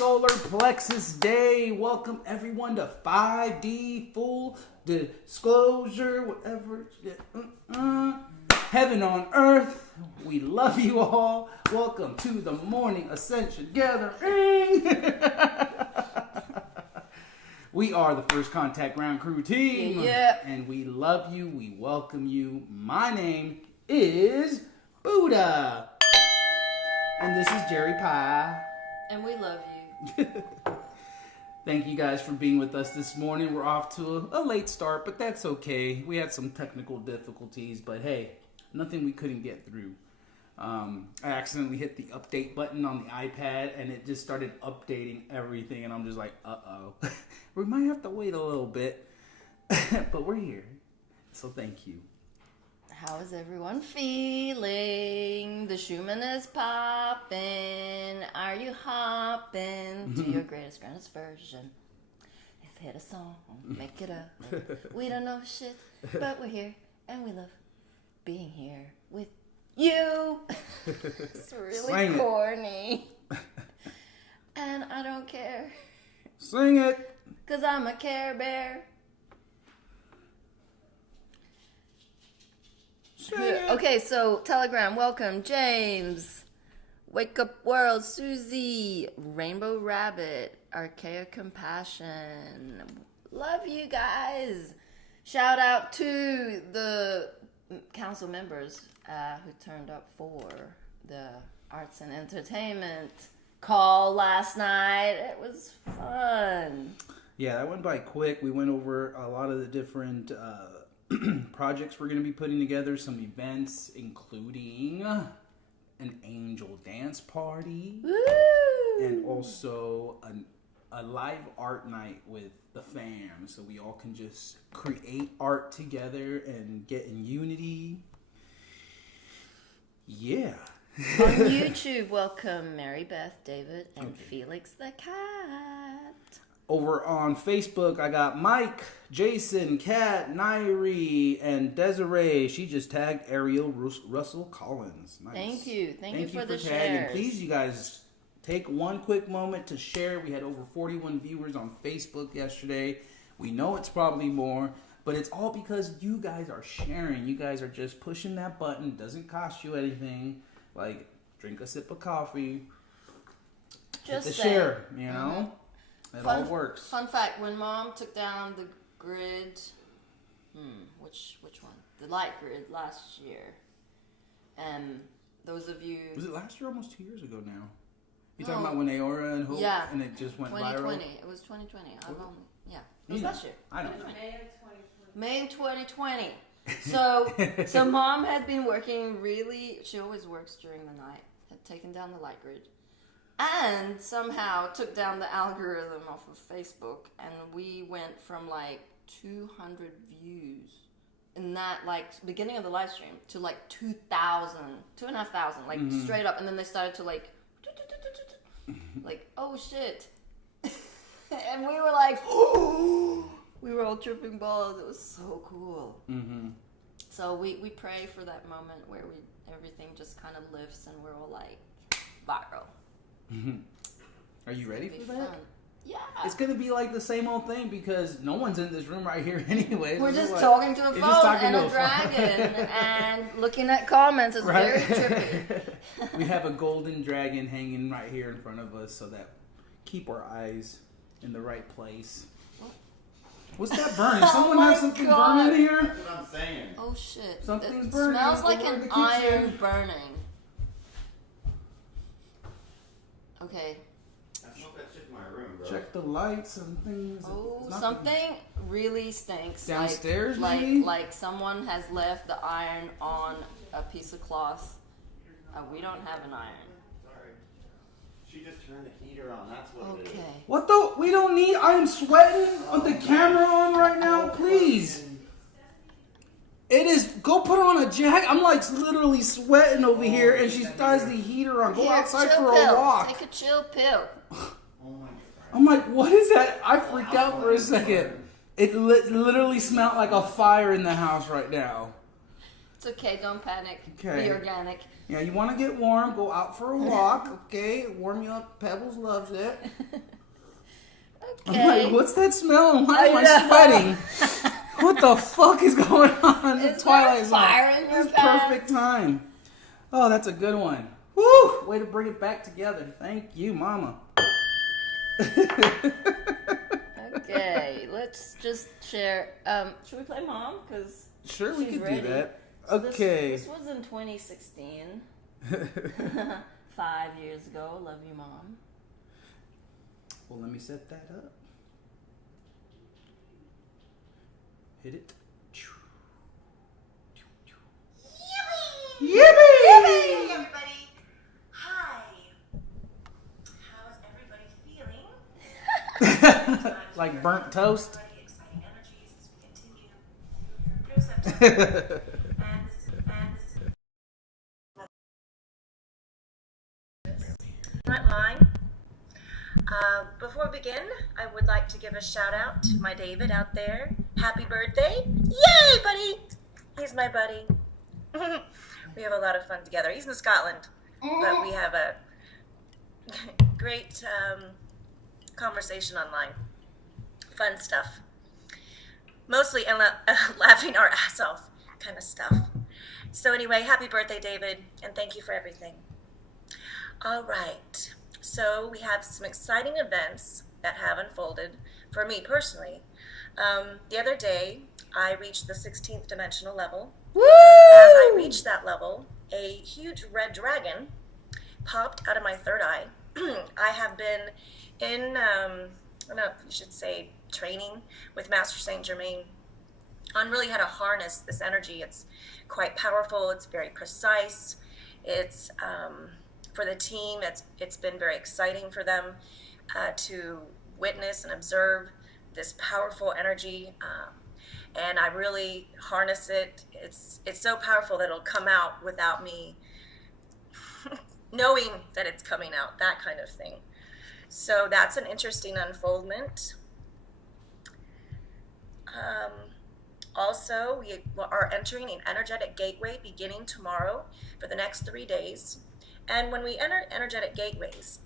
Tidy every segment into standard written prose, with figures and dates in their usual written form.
Solar Plexus Day. Welcome everyone to 5D Full Disclosure, whatever. Heaven on earth. We love you all. Welcome to the morning Ascension gathering. We are the First Contact Ground Crew team. Yeah. And we love you. We welcome you. My name is Buddha. And this is Jeri-Lee. And we love you. Thank you guys for being with us this morning. We're off to a late start, but that's okay. We had some technical difficulties, but hey, nothing we couldn't get through. I accidentally hit the update button on the iPad, and it just started updating everything, and I'm just like, uh-oh. We might have to wait a little bit, but we're here, so thank you. How is everyone feeling? The Schumann is popping. Are you hopping to your greatest, grandest version? If hit a song, make it up. We don't know shit, but we're here, and we love being here with you. It's really Sing corny. And I don't care. Sing it. 'Cause I'm a Care Bear. Okay, so Telegram, welcome, James, Wake Up World, Susie, Rainbow Rabbit, Archaic Compassion. Love you guys. Shout out to the council members who turned up for the arts and entertainment call last night. It was fun. Yeah, that went by quick. We went over a lot of the different projects we're going to be putting together, some events, including an angel dance party. Woo! And also a live art night with the fam, so we all can just create art together and get in unity. Yeah. On YouTube, welcome Mary Beth, David, and Felix the Cat. Over on Facebook, I got Mike, Jason, Kat, Nairi, and Desiree. She just tagged Ariel Russell Collins. Nice. Thank you. Thank you for the tagging. shares. Please, you guys, take one quick moment to share. We had over 41 viewers on Facebook yesterday. We know it's probably more, but it's all because you guys are sharing. You guys are just pushing that button. It doesn't cost you anything. Like, drink a sip of coffee. Just hit the saying. share, you know? It all works. Fun fact, when Mom took down the grid, which one? The light grid last year. And those of you... Was it last year or almost 2 years ago now? You talking about when Aora and Hope and it just went 2020. viral? It was 2020. It was last year. I know. May of 2020. So Mom had been working really... She always works during the night. Had taken down the light grid. And somehow took down the algorithm off of Facebook, and we went from like 200 views in that like beginning of the live stream to like 2,000, 2,500, like straight up. And then they started to like oh shit, and we were like, we were all tripping balls. It was so cool. Mm-hmm. So we pray for that moment where everything just kind of lifts and we're all like viral. Are you ready for that? Fun. Yeah. It's going to be like the same old thing because no one's in this room right here anyway. We're just talking to a phone and a dragon and looking at comments. It's very trippy. We have a golden dragon hanging right here in front of us so that keep our eyes in the right place. What's that burning? Someone have something burning here? That's what I'm saying. Oh shit. Something's it burning. Smells like over in an the kitchen. iron burning. Okay. I smoked that shit in my room, bro. Check the lights and things. Oh, something really stinks. Downstairs, like, maybe? like someone has left the iron on a piece of cloth. We don't have an iron. Sorry. She just turned the heater on. That's what it is. Okay. What the? We don't need. I'm sweating with the camera on right now. Please. It is. Go put on a jacket. I'm like literally sweating over here, and she does the heater on. Go Here, outside chill for pill. a walk. Take a chill pill. Oh my god. I'm like, what is that? I freaked out for a second. It literally smelled like a fire in the house right now. It's okay, don't panic. Okay. Be organic. Yeah, you want to get warm, go out for a walk, okay? Warm you up. Pebbles loves it. Okay. I'm like, what's that smell? Why am I sweating? What the fuck is going on? Is Twilight there fire Zone. in your This is perfect pants? time. Oh, that's a good one. Woo! Way to bring it back together. Thank you, Mama. Okay, let's just share. Should we play Mom? Because Sure, we she's could ready. do that. So Okay. This was in 2016. 5 years ago. Love you, Mom. Well, let me set that up. Hit it. Yippee! Hey everybody! Hi! How's everybody feeling? Like burnt toast. Exciting energies as we continue through September. and this front line. Before we begin, I would like to give a shout out to my David out there. Happy birthday! Yay, buddy! He's my buddy. We have a lot of fun together. He's in Scotland, but we have a great conversation online. Fun stuff. Mostly laughing our ass off kind of stuff. So anyway, happy birthday, David, and thank you for everything. All right. So we have some exciting events that have unfolded for me personally. The other day, I reached the 16th dimensional level. Woo! As I reached that level, a huge red dragon popped out of my third eye. I have been in, I don't know if you should say, training with Master Saint Germain on really how to harness this energy. It's quite powerful. It's very precise. It's for the team. It's been very exciting for them to witness and observe this powerful energy. And I really harness it. It's so powerful that it'll come out without me knowing that it's coming out, that kind of thing. So that's an interesting unfoldment. Also, we are entering an energetic gateway beginning tomorrow for the next 3 days. And when we enter energetic gateways,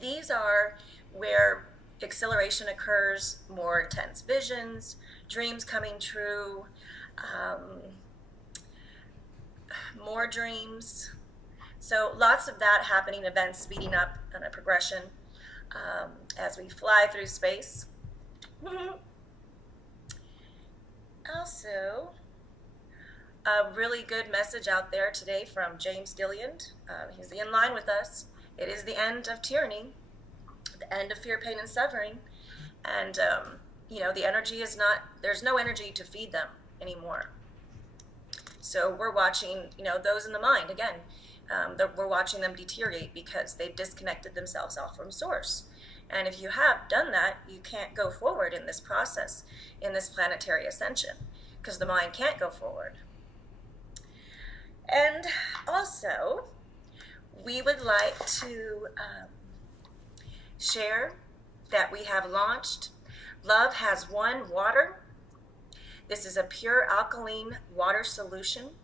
these are where acceleration occurs, more intense visions, dreams coming true, more dreams. So lots of that happening, events speeding up on a progression as we fly through space. Also, a really good message out there today from James Dilliand. He's in line with us. It is the end of tyranny, the end of fear, pain, and suffering. And, the energy is not, there's no energy to feed them anymore. So we're watching, those in the mind, again, we're watching them deteriorate because they've disconnected themselves off from source. And if you have done that, you can't go forward in this process, in this planetary ascension, because the mind can't go forward. And also, we would like to share that we have launched Love Has Won Water. This is a pure alkaline water solution.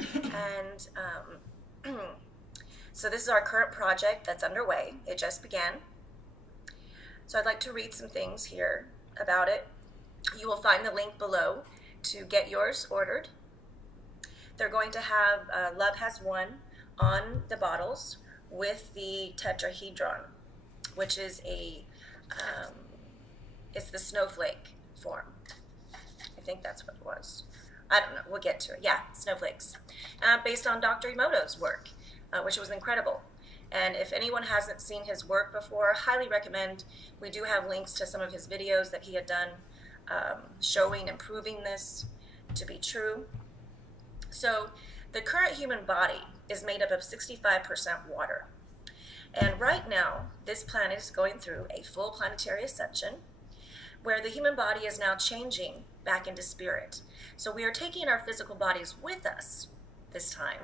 And so this is our current project that's underway. It just began. So I'd like to read some things here about it. You will find the link below to get yours ordered. They're going to have Love Has Won on the bottles with the tetrahedron, which is it's the snowflake form. I think that's what it was. I don't know. We'll get to it. Yeah, snowflakes. Based on Dr. Emoto's work, which was incredible. And if anyone hasn't seen his work before, highly recommend. We do have links to some of his videos that he had done showing and proving this to be true. So the current human body is made up of 65% water. And right now, this planet is going through a full planetary ascension where the human body is now changing back into spirit. So we are taking our physical bodies with us this time,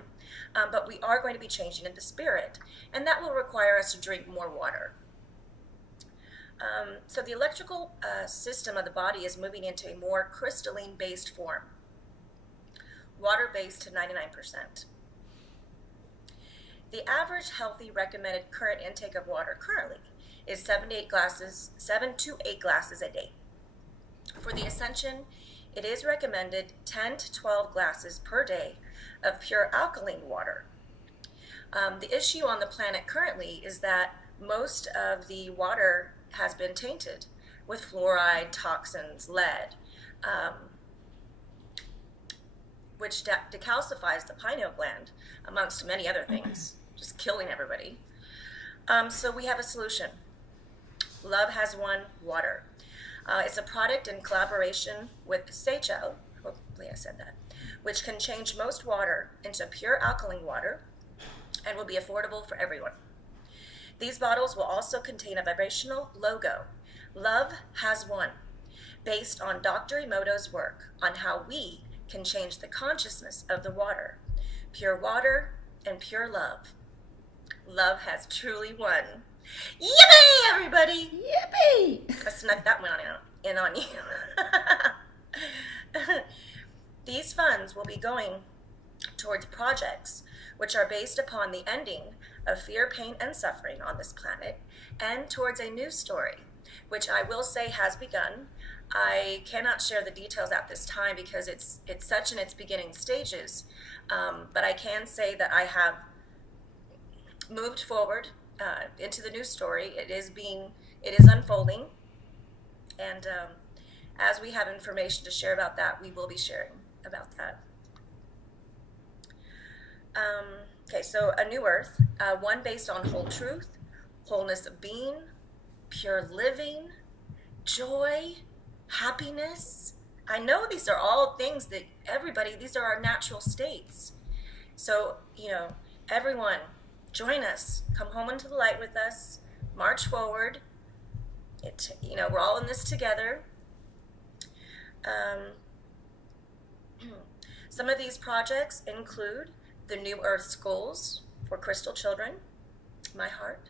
but we are going to be changing into spirit, and that will require us to drink more water. So the electrical system of the body is moving into a more crystalline-based form. water-based to 99%. The average healthy recommended current intake of water currently is 7 to 8 glasses a day. For the Ascension, it is recommended 10 to 12 glasses per day of pure alkaline water. The issue on the planet currently is that most of the water has been tainted with fluoride, toxins, lead, which decalcifies the pineal gland, amongst many other things, just killing everybody. So we have a solution. Love Has One Water. It's a product in collaboration with Seychelles, hopefully I said that, which can change most water into pure alkaline water and will be affordable for everyone. These bottles will also contain a vibrational logo, Love Has One, based on Dr. Emoto's work on how we can change the consciousness of the water. Pure water and pure love. Love has truly won. Yippee, everybody! Yippee! I snuck that one in on you. These funds will be going towards projects which are based upon the ending of fear, pain, and suffering on this planet, and towards a new story, which I will say has begun. I cannot share the details at this time because it's such in its beginning stages, but I can say that I have moved forward into the new story. It is unfolding, and as we have information to share about that, we will be sharing about that. Okay, so a new earth, one based on whole truth, wholeness of being, pure living, joy, happiness. I know these are all things that these are our natural states. So, everyone, join us. Come home into the light with us. March forward. We're all in this together. Some of these projects include the New Earth Schools for Crystal Children, My Heart,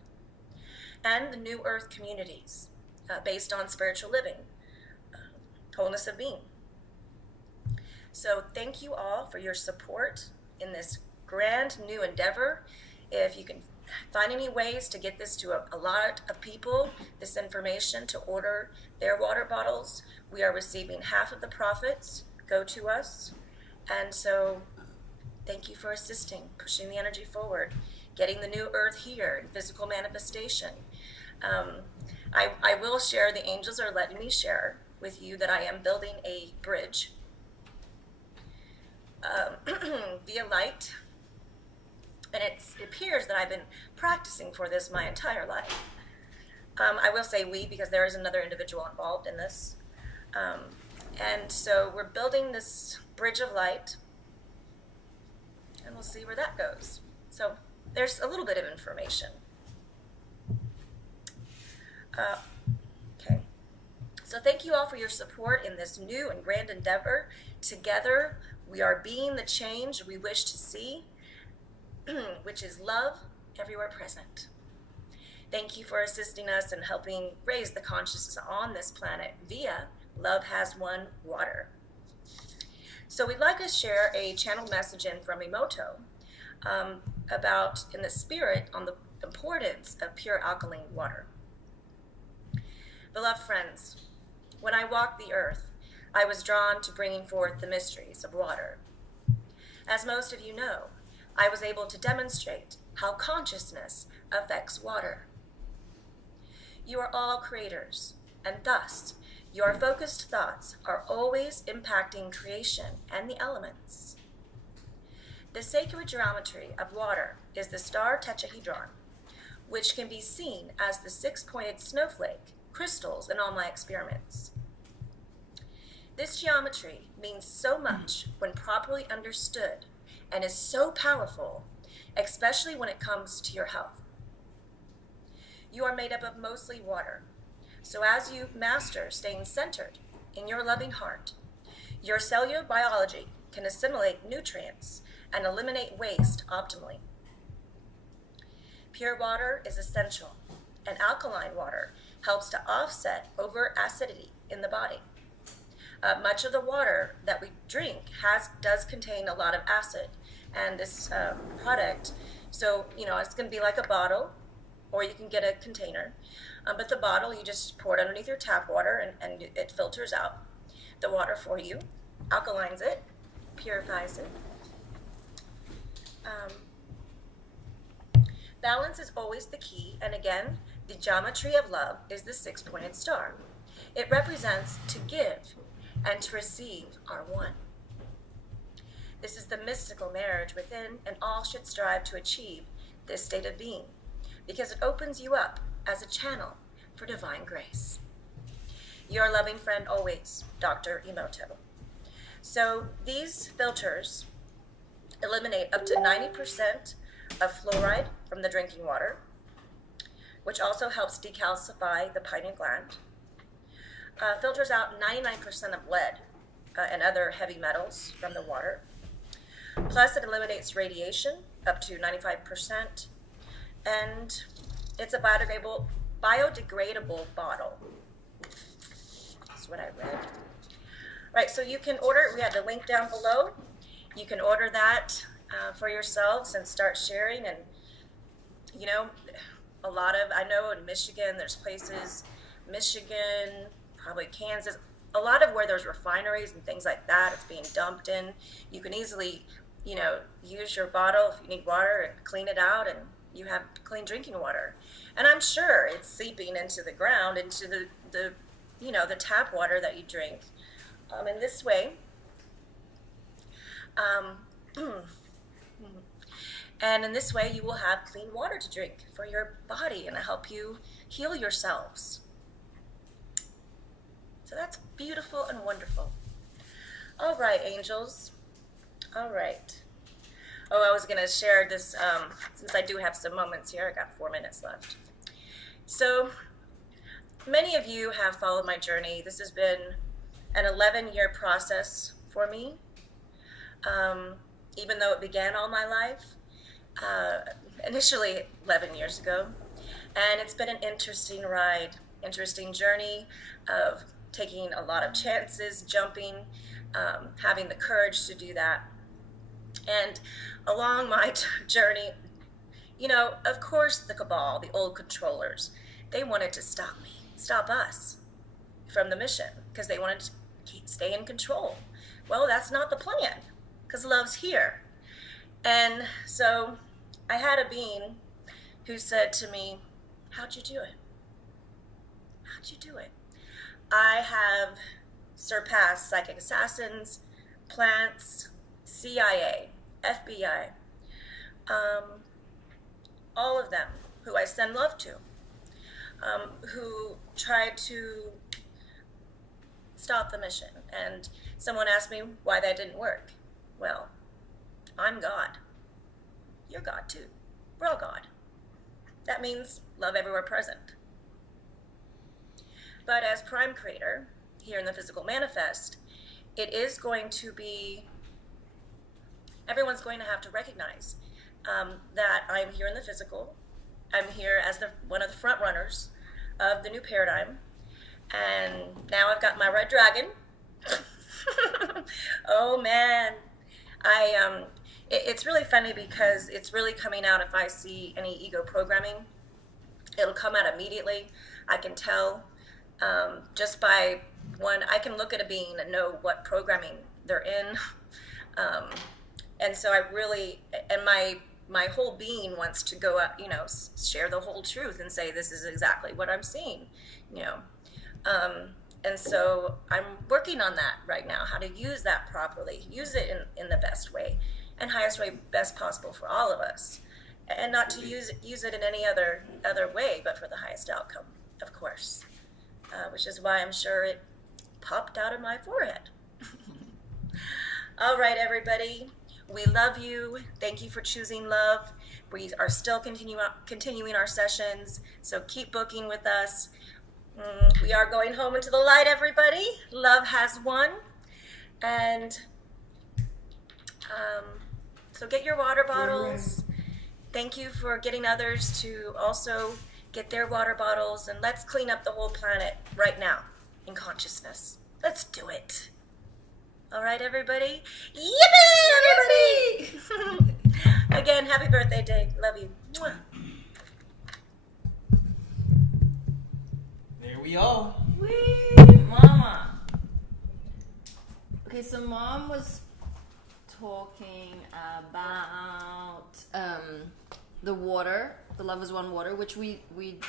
and the New Earth Communities based on spiritual living, wholeness of being. So thank you all for your support in this grand new endeavor. If you can find any ways to get this to a lot of people, this information to order their water bottles, we are receiving half of the profits go to us. And so thank you for assisting, pushing the energy forward, getting the new earth here in physical manifestation. I will share, the angels are letting me share with you that I am building a bridge via light. And it appears that I've been practicing for this my entire life. I will say we, because there is another individual involved in this. And so we're building this bridge of light, and we'll see where that goes. So there's a little bit of information. Okay. So thank you all for your support in this new and grand endeavor. Together, we are being the change we wish to see, which is love everywhere present. Thank you for assisting us in helping raise the consciousness on this planet via Love Has One Water. So we'd like to share a channeled message in from Emoto about, in the spirit, on the importance of pure alkaline water. Beloved friends, when I walked the earth, I was drawn to bringing forth the mysteries of water. As most of you know, I was able to demonstrate how consciousness affects water. You are all creators, and thus your focused thoughts are always impacting creation and the elements. The sacred geometry of water is the star tetrahedron, which can be seen as the six-pointed snowflake crystals in all my experiments. This geometry means so much when properly understood and is so powerful, especially when it comes to your health. You are made up of mostly water, so as you master staying centered in your loving heart, your cellular biology can assimilate nutrients and eliminate waste optimally. Pure water is essential, and alkaline water helps to offset over acidity in the body. much of the water that we drink does contain a lot of acid. And this product, so, it's going to be like a bottle, or you can get a container. But the bottle, you just pour it underneath your tap water, and it filters out the water for you, alkalines it, purifies it. Balance is always the key, and again, the geometry of love is the 6-pointed star. It represents to give and to receive are one. This is the mystical marriage within, and all should strive to achieve this state of being, because it opens you up as a channel for divine grace. Your loving friend always, Dr. Emoto. So these filters eliminate up to 90% of fluoride from the drinking water, which also helps decalcify the pineal gland. Filters out 99% of lead and other heavy metals from the water. Plus, it eliminates radiation up to 95%, and it's a biodegradable bottle. That's what I read. Right, so you can order, we have the link down below. You can order that for yourselves and start sharing. And, I know in Michigan, there's places, Michigan, probably Kansas, a lot of where there's refineries and things like that, it's being dumped in. You can easily, use your bottle if you need water and clean it out, and you have clean drinking water. And I'm sure it's seeping into the ground, into the tap water that you drink. In this way, and in this way, you will have clean water to drink for your body and help you heal yourselves. So that's beautiful and wonderful. All right, angels. All right. Oh, I was going to share this, since I do have some moments here. I got 4 minutes left. So many of you have followed my journey. This has been an 11-year process for me, even though it began all my life, initially 11 years ago. And it's been an interesting ride, interesting journey of taking a lot of chances, jumping, having the courage to do that. And along my journey, of course the cabal, the old controllers, they wanted to stop us from the mission because they wanted to stay in control. Well, that's not the plan, because love's here. And so I had a being who said to me, how'd you do it? How'd you do it? I have surpassed psychic assassins, plants, CIA, FBI, all of them who I send love to, who tried to stop the mission. And someone asked me why that didn't work. Well, I'm God. You're God too. We're all God. That means love everywhere present. But as Prime Creator, here in the Physical Manifest, it is going to be, everyone's going to have to recognize that I'm here in the physical. I'm here as one of the front runners of the new paradigm. And now I've got my red dragon. Oh man, it's really funny because it's really coming out. If I see any ego programming, it'll come out immediately. I can tell just by I can look at a being and know what programming they're in. And so I really, and my whole being wants to go up, share the whole truth and say, this is exactly what I'm seeing, and so I'm working on that right now, how to use that properly, use it in the best way and highest way, best possible for all of us, and not to use it in any other way, but for the highest outcome, of course, which is why I'm sure it popped out of my forehead. All right, everybody. We love you. Thank you for choosing love. We are still continuing our sessions, so keep booking with us. We are going home into the light, everybody. Love has won. And so get your water bottles. Thank you for getting others to also get their water bottles. And let's clean up the whole planet right now in consciousness. Let's do it. everybody. Yippee, everybody! Again, happy birthday, Dave. Love you. Mwah. There we are. Wee, Mama. Okay, so Mom was talking about the water, the Love is One water, which we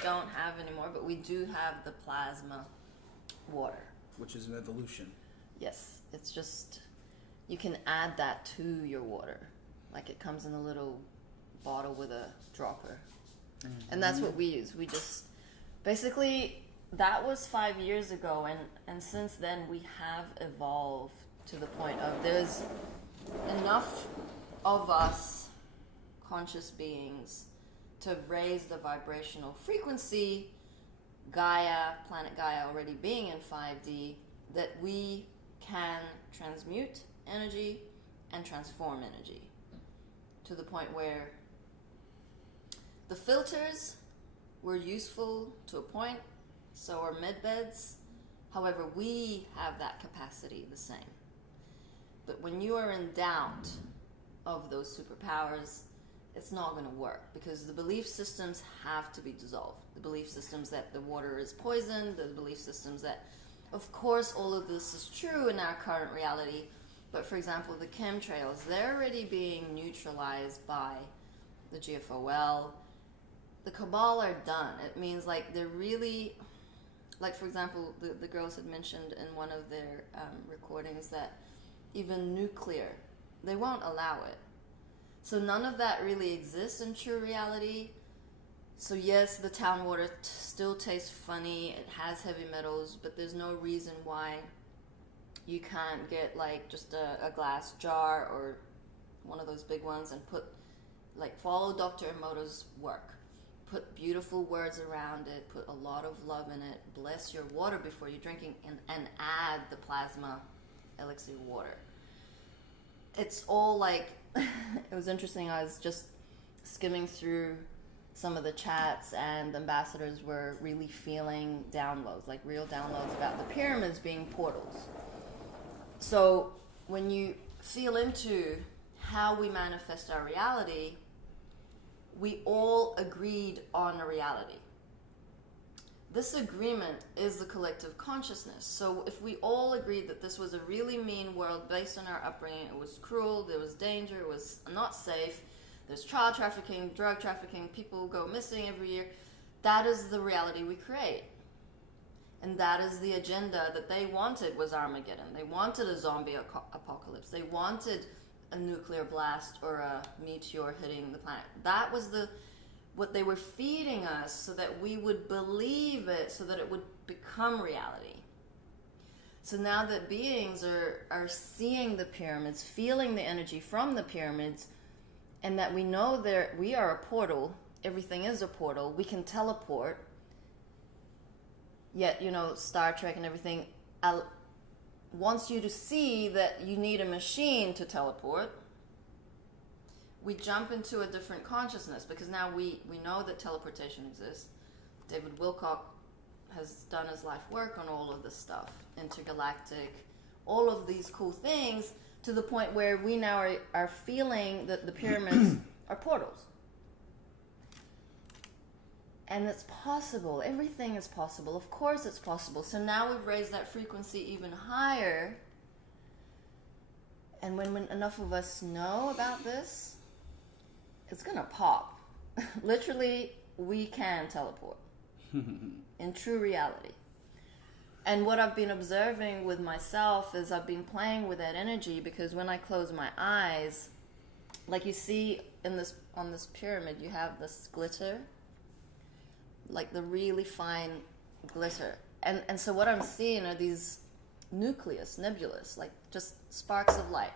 don't have anymore, but we do have the plasma water. Which is an evolution. Yes, it's just, you can add that to your water. Like it comes in a little bottle with a dropper. Mm-hmm. And that's what we use. We just, basically, that was 5 years ago, and since then we have evolved to the point of there's enough of us conscious beings to raise the vibrational frequency, Gaia, planet Gaia already being in 5D, that we can transmute energy and transform energy to the point where the filters were useful to a point, so are medbeds. However, we have that capacity the same. But when you are in doubt of those superpowers, it's not going to work because the belief systems have to be dissolved. The belief systems that the water is poisoned, the belief systems that, of course, all of this is true in our current reality. But for example, the chemtrails, they're already being neutralized by the GFOL. The cabal are done. It means like they're really, like for example, the girls had mentioned in one of their recordings that even nuclear, they won't allow it. So none of that really exists in true reality. So yes, the town water still tastes funny, it has heavy metals, but there's no reason why you can't get like just a glass jar or one of those big ones and put, like follow Dr. Emoto's work. Put beautiful words around it, put a lot of love in it, bless your water before you're drinking, and add the plasma elixir water. It's all like, it was interesting, I was just skimming through some of the chats and the ambassadors were really feeling downloads, like real downloads about the pyramids being portals. So when you feel into how we manifest our reality, we all agreed on a reality. This agreement is the collective consciousness. So if we all agreed that this was a really mean world based on our upbringing, it was cruel, there was danger, it was not safe, there's child trafficking, drug trafficking, people go missing every year, that is the reality we create. And that is the agenda that they wanted was Armageddon. They wanted a zombie apocalypse. They wanted a nuclear blast or a meteor hitting the planet. That was what they were feeding us so that we would believe it, so that it would become reality. So now that beings are seeing the pyramids, feeling the energy from the pyramids, and that we know we are a portal, everything is a portal, we can teleport, yet, Star Trek and everything wants you to see that you need a machine to teleport. We jump into a different consciousness because now we know that teleportation exists. David Wilcock has done his life work on all of this stuff, intergalactic, all of these cool things, to the point where we now are feeling that the pyramids are portals. And it's possible. Everything is possible. Of course it's possible. So now we've raised that frequency even higher. And when enough of us know about this, it's going to pop. Literally, we can teleport in true reality. And what I've been observing with myself is I've been playing with that energy, because when I close my eyes, like you see on this pyramid, you have this glitter, like the really fine glitter. And so what I'm seeing are these nebulous, like just sparks of light.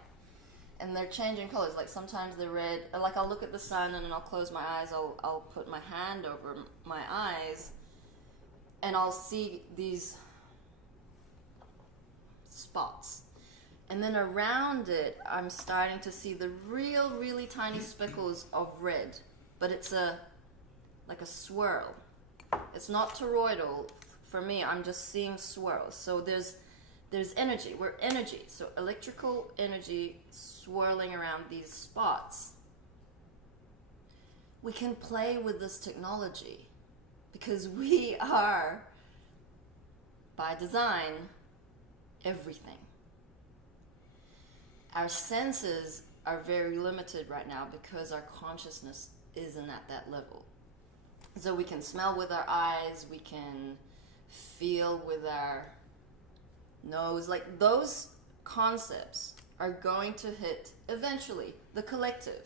And they're changing colors. Like sometimes they're red. Like I'll look at the sun and then I'll close my eyes. I'll put my hand over my eyes and I'll see these spots. And then around it, I'm starting to see the really tiny speckles of red. But it's like a swirl. It's not toroidal. For me, I'm just seeing swirls. So there's there's energy. We're energy. So electrical energy swirling around these spots. We can play with this technology because we are, by design, everything. Our senses are very limited right now because our consciousness isn't at that level. So we can smell with our eyes, we can feel with our nose. Like, those concepts are going to hit eventually the collective.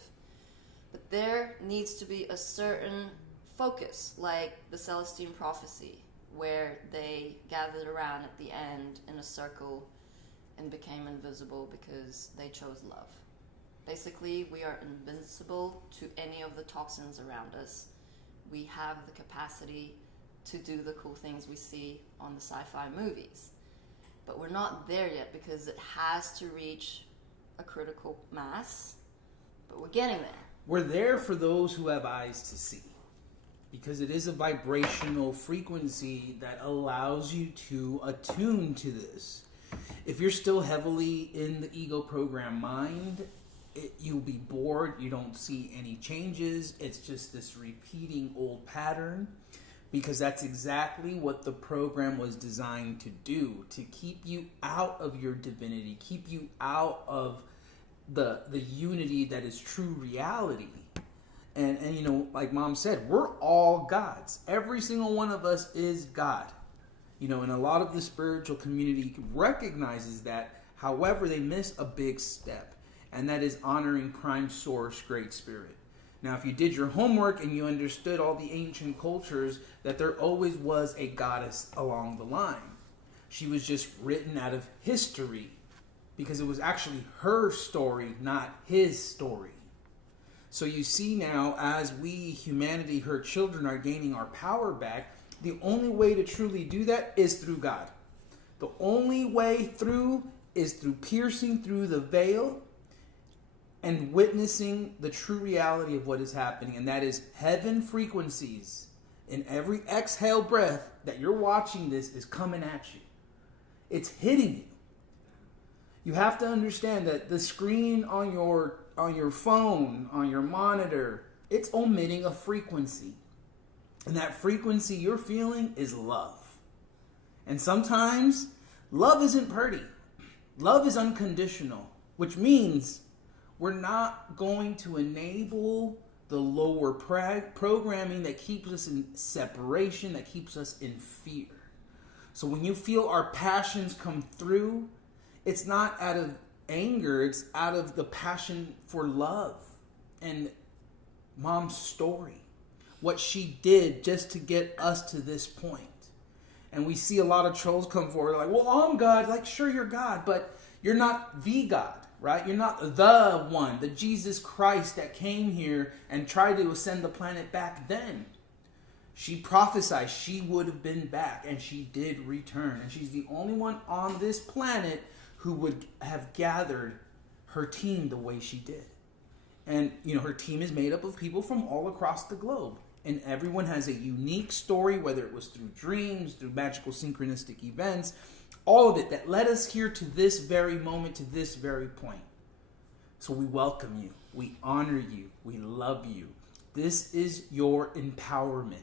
But there needs to be a certain focus, like the Celestine prophecy, where they gathered around at the end in a circle and became invisible because they chose love. Basically, we are invincible to any of the toxins around us. We have the capacity to do the cool things we see on the sci-fi movies. But we're not there yet because it has to reach a critical mass. But we're getting there. We're there for those who have eyes to see, because it is a vibrational frequency that allows you to attune to this. If you're still heavily in the ego program mind, you'll be bored. You don't see any changes. It's just this repeating old pattern, because that's exactly what the program was designed to do, to keep you out of your divinity, keep you out of the unity that is true reality. And you know, like Mom said, we're all gods. Every single one of us is God. You know, and a lot of the spiritual community recognizes that. However, they miss a big step, and that is honoring Prime Source, Great Spirit. Now, if you did your homework and you understood all the ancient cultures, that there always was a goddess along the line. She was just written out of history, because it was actually her story, not his story. So you see now, as we, humanity, her children, are gaining our power back, the only way to truly do that is through God. The only way through is through piercing through the veil and witnessing the true reality of what is happening. And that is heaven frequencies. In every exhale breath that you're watching this is coming at you. It's hitting you. You have to understand that the screen on your phone, on your monitor, it's emitting a frequency. And that frequency you're feeling is love. And sometimes love isn't pretty. Love is unconditional, which means we're not going to enable the lower programming that keeps us in separation, that keeps us in fear. So when you feel our passions come through, it's not out of anger, it's out of the passion for love and Mom's story. What she did just to get us to this point. And we see a lot of trolls come forward like, well, I'm God. Like, sure, you're God, but you're not the God, right? You're not the one, the Jesus Christ that came here and tried to ascend the planet back then. She prophesied she would have been back, and she did return. And she's the only one on this planet who would have gathered her team the way she did. And, you know, her team is made up of people from all across the globe. And everyone has a unique story, whether it was through dreams, through magical synchronistic events, all of it that led us here to this very moment, to this very point. So we welcome you. We honor you. We love you. This is your empowerment.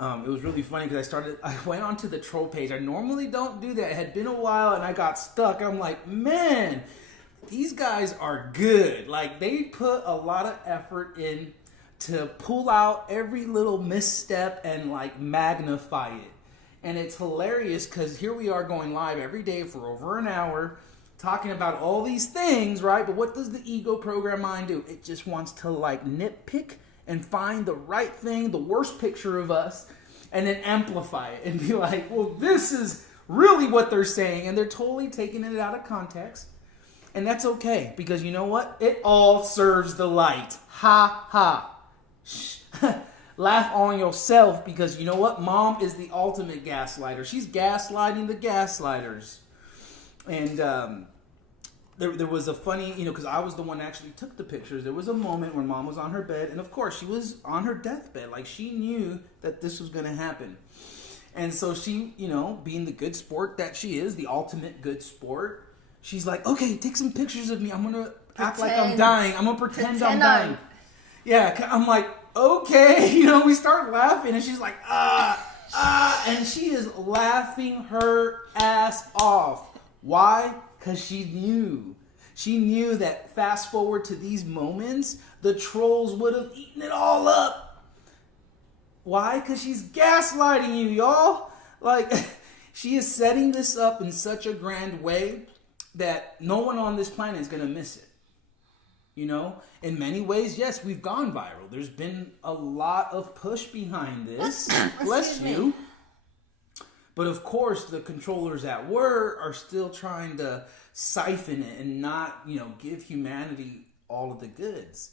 It was really funny because I went onto the troll page. I normally don't do that. It had been a while and I got stuck. I'm like, man, these guys are good. Like, they put a lot of effort in to pull out every little misstep and like magnify it. And it's hilarious because here we are going live every day for over an hour talking about all these things, right? But what does the ego program mind do? It just wants to like nitpick and find the right thing, the worst picture of us, and then amplify it and be like, well, this is really what they're saying. And they're totally taking it out of context. And that's okay, because you know what? It all serves the light. Ha ha. Laugh on yourself, because you know what? Mom is the ultimate gaslighter. She's gaslighting the gaslighters. And there was a funny, you know, because I was the one that actually took the pictures. There was a moment when Mom was on her bed, and of course she was on her deathbed. Like, she knew that this was going to happen. And so she, being the good sport that she is, the ultimate good sport, she's like, okay, take some pictures of me. I'm going to act like I'm dying. I'm going to pretend I'm dying. Yeah, I'm like, okay. We start laughing, and she's like, and she is laughing her ass off. Why? Because she knew. She knew that fast forward to these moments, the trolls would have eaten it all up. Why? Because she's gaslighting you, y'all. Like, she is setting this up in such a grand way that no one on this planet is going to miss it. In many ways, yes, we've gone viral. There's been a lot of push behind this. Bless you. But of course, the controllers at work are still trying to siphon it and not, give humanity all of the goods.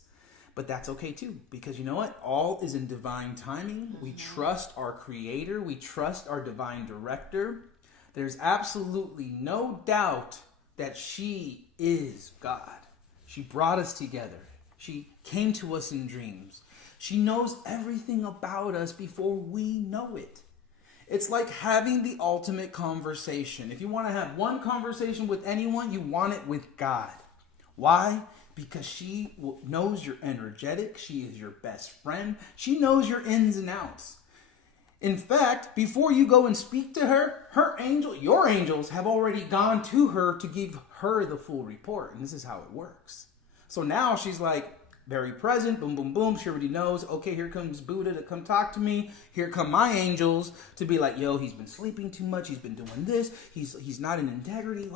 But that's okay too, because you know what? All is in divine timing. We trust our creator. We trust our divine director. There's absolutely no doubt that she is God. She brought us together. She came to us in dreams. She knows everything about us before we know it. It's like having the ultimate conversation. If you want to have one conversation with anyone, you want it with God. Why? Because she knows you're energetic. She is your best friend. She knows your ins and outs. In fact, before you go and speak to her, your angels have already gone to her to give her the full report. And this is how it works. So now she's like very present. Boom, boom, boom. She already knows. Okay, here comes Buddha to come talk to me. Here come my angels to be like, yo, he's been sleeping too much. He's been doing this. He's not in integrity.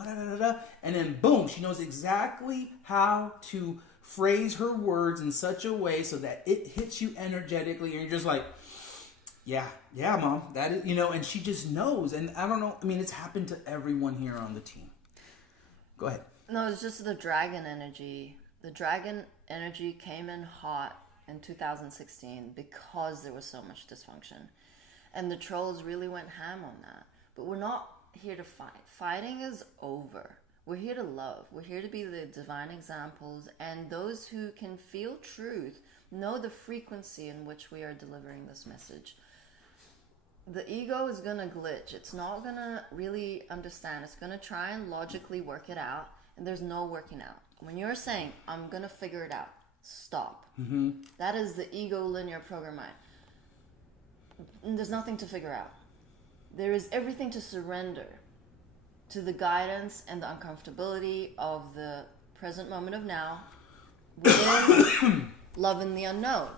And then boom, she knows exactly how to phrase her words in such a way so that it hits you energetically. And you're just like, yeah, mom, that is, and she just knows. And I don't know. I mean, it's happened to everyone here on the team. Go ahead. No, it's just the dragon energy. The dragon energy came in hot in 2016 because there was so much dysfunction. And the trolls really went ham on that. But we're not here to fight. Fighting is over. We're here to love. We're here to be the divine examples. And those who can feel truth know the frequency in which we are delivering this message. The ego is going to glitch. It's not going to really understand. It's going to try and logically work it out. And there's no working out. When you're saying, I'm going to figure it out, stop. Mm-hmm. That is the ego linear program mind. And there's nothing to figure out. There is everything to surrender to the guidance and the uncomfortability of the present moment of now within love in the unknown.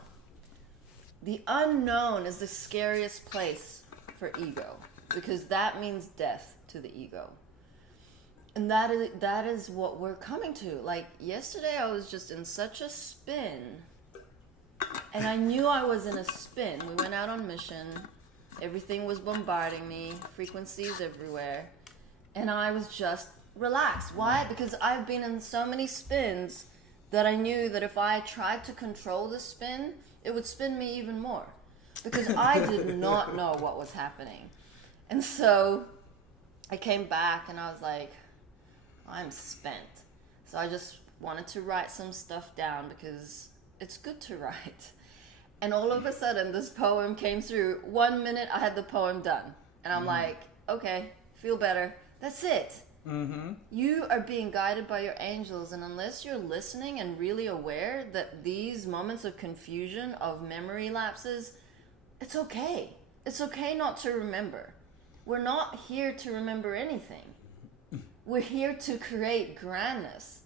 The unknown is the scariest place for ego because that means death to the ego. And that is what we're coming to. Like yesterday I was just in such a spin. And I knew I was in a spin. We went out on mission. Everything was bombarding me. Frequencies everywhere. And I was just relaxed. Why? Because I've been in so many spins that I knew that if I tried to control the spin, it would spin me even more. Because I did not know what was happening. And so I came back and I was like, I'm spent. So I just wanted to write some stuff down because it's good to write. And all of a sudden this poem came through. 1 minute I had the poem done. And I'm like, okay, feel better. That's it. Mm-hmm. You are being guided by your angels. And unless you're listening and really aware that these moments of confusion, of memory lapses, it's okay. It's okay not to remember. We're not here to remember anything. We're here to create grandness.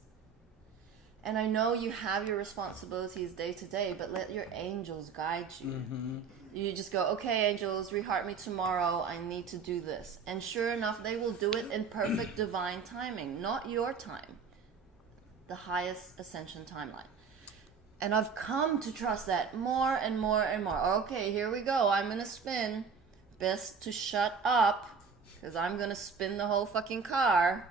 And I know you have your responsibilities day to day, but let your angels guide you. Mm-hmm. You just go, okay, angels, reheart me tomorrow. I need to do this. And sure enough, they will do it in perfect divine timing, not your time. The highest ascension timeline. And I've come to trust that more and more and more. Okay, here we go. I'm in a spin. Best to shut up. Because I'm going to spin the whole fucking car.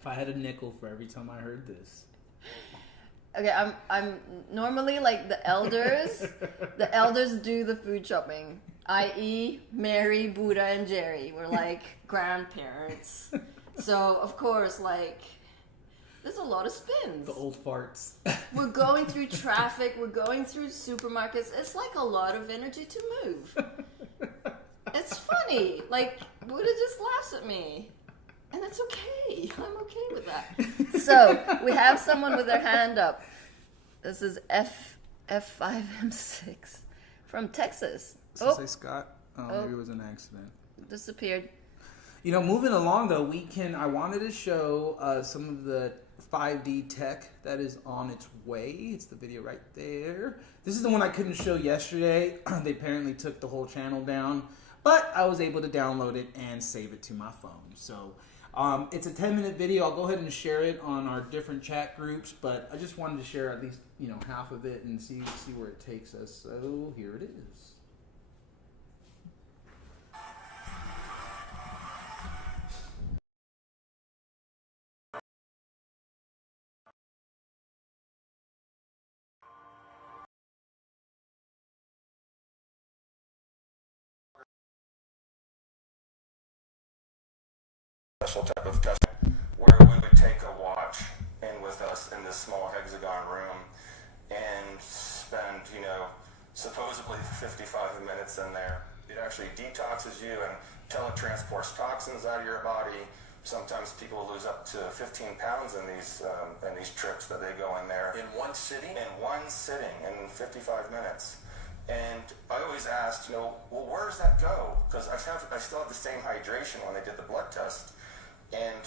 If I had a nickel for every time I heard this. Okay, I'm normally like the elders. The elders do the food shopping. I.e. Mary, Buddha, and Jeri. We're like grandparents. So, of course, like, there's a lot of spins. The old farts. We're going through traffic. We're going through supermarkets. It's like a lot of energy to move. It's funny. Like, Buddha just laughs at me. And that's okay. I'm okay with that. So, we have someone with their hand up. This is F5M6 from Texas. Does it say Scott? Maybe it was an accident. Disappeared. You know, moving along though, I wanted to show some of the 5D tech that is on its way. It's the video right there. This is the one I couldn't show yesterday. They apparently took the whole channel down, but I was able to download it and save it to my phone. So it's a 10-minute video. I'll go ahead and share it on our different chat groups, but I just wanted to share at least, you know, half of it and see where it takes us. So here it is. Special type of testing where we would take a watch in with us in this small hexagon room and spend, you know, supposedly 55 minutes in there. It actually detoxes you and teletransports toxins out of your body. Sometimes people lose up to 15 pounds in these trips that they go in there. In one sitting? In one sitting, in 55 minutes. And I always asked, you know, well, where does that go? Because I still have the same hydration when they did the blood test. And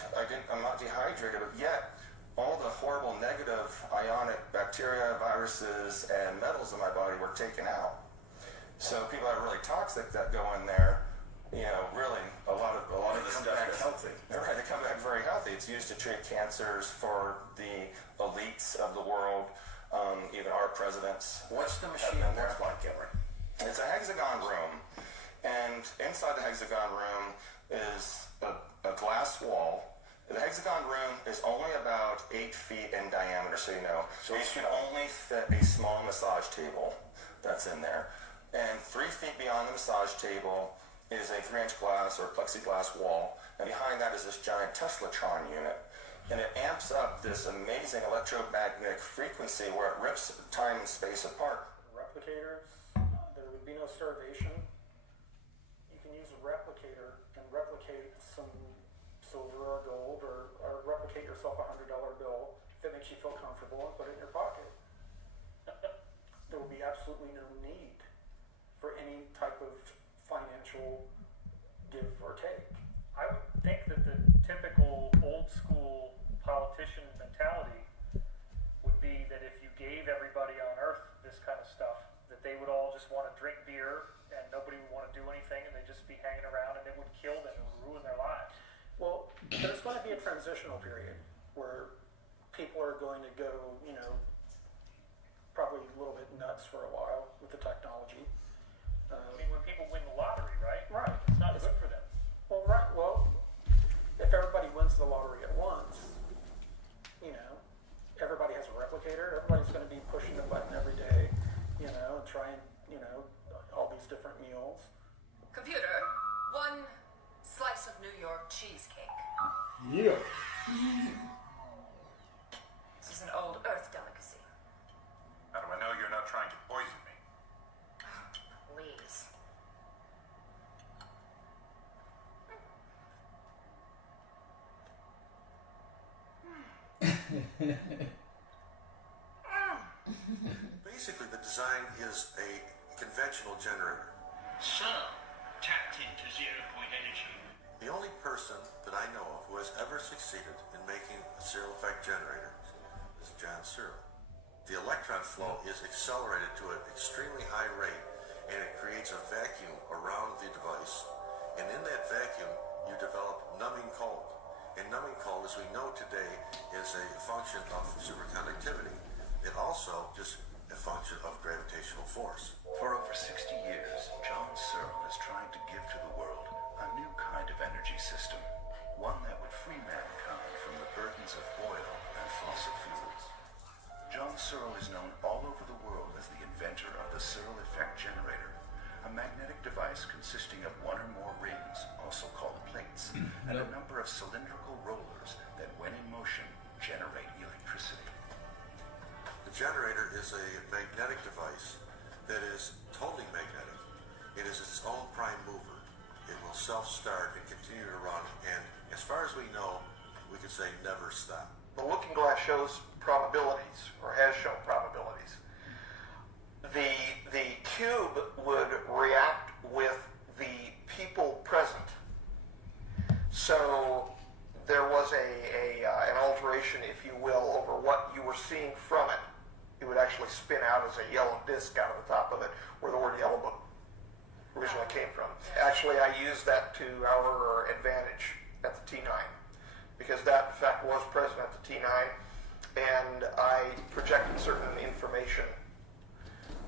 I'm not dehydrated, but yet all the horrible negative ionic bacteria, viruses, and metals in my body were taken out. So people that are really toxic that go in there, you know, really a lot of the come stuff back is healthy. Right, they come back very healthy. It's used to treat cancers for the elites of the world, even our presidents. What's the machine look like, Emery? It's a hexagon room, and inside the hexagon room is a glass wall. The hexagon room is only about 8 feet in diameter, so you know. So it can only fit a small massage table that's in there. And 3 feet beyond the massage table is a 3-inch glass or plexiglass wall, and behind that is this giant Teslatron unit. And it amps up this amazing electromagnetic frequency where it rips time and space apart. Replicators, there would be no starvation. You can use a replicator and replicate some silver or gold, or replicate yourself a $100 bill if it makes you feel comfortable, and put it in your pocket. There will be absolutely no need for any type of financial give or take. I would think that the typical old school politician mentality would be that if you gave everybody on earth this kind of stuff, that they would all just want to drink beer and nobody would want to do anything, and they'd just be hanging around, and it would kill them, it would ruin their lives. Well, there's going to be a transitional period where people are going to go, you know, probably a little bit nuts for a while with the technology. I mean, when people win the lottery, right? Right. It's not good for them. Well, right. Well, if everybody wins the lottery at once, you know, everybody has a replicator. Everybody's going to be pushing the button every day, you know, and trying, you know, all these different meals. Computer, 1 slice of New York cheesecake. Yeah. This is an old Earth delicacy. How do I know you're not trying to poison me? Please. Basically, the design is a conventional generator. So, tapped into zero-point energy. The only person that I know of who has ever succeeded in making a Searle effect generator is John Searle. The electron flow is accelerated to an extremely high rate, and it creates a vacuum around the device. And in that vacuum, you develop numbing cold. And numbing cold, as we know today, is a function of superconductivity. It also just a function of gravitational force. For over 60 years, John Searle has tried to give to the world a new kind of energy system, one that would free mankind from the burdens of oil and fossil fuels. John Searle is known all over the world as the inventor of the Searle effect generator, a magnetic device consisting of 1 or more rings, also called plates, and a number of cylindrical rollers that, when in motion, generate electricity. The generator is a magnetic device that is totally magnetic. It is its own prime mover. it will self-start and continue to run, and as far as we know, we could say never stop. The looking glass shows probabilities, or has shown probabilities. The cube would react with the people present. So there was an alteration, if you will, over what you were seeing from it. It would actually spin out as a yellow disc out of the top of it, where the word yellow book originally came from. Actually, I used that to our advantage at the T9, because that, in fact, was present at the T9, and I projected certain information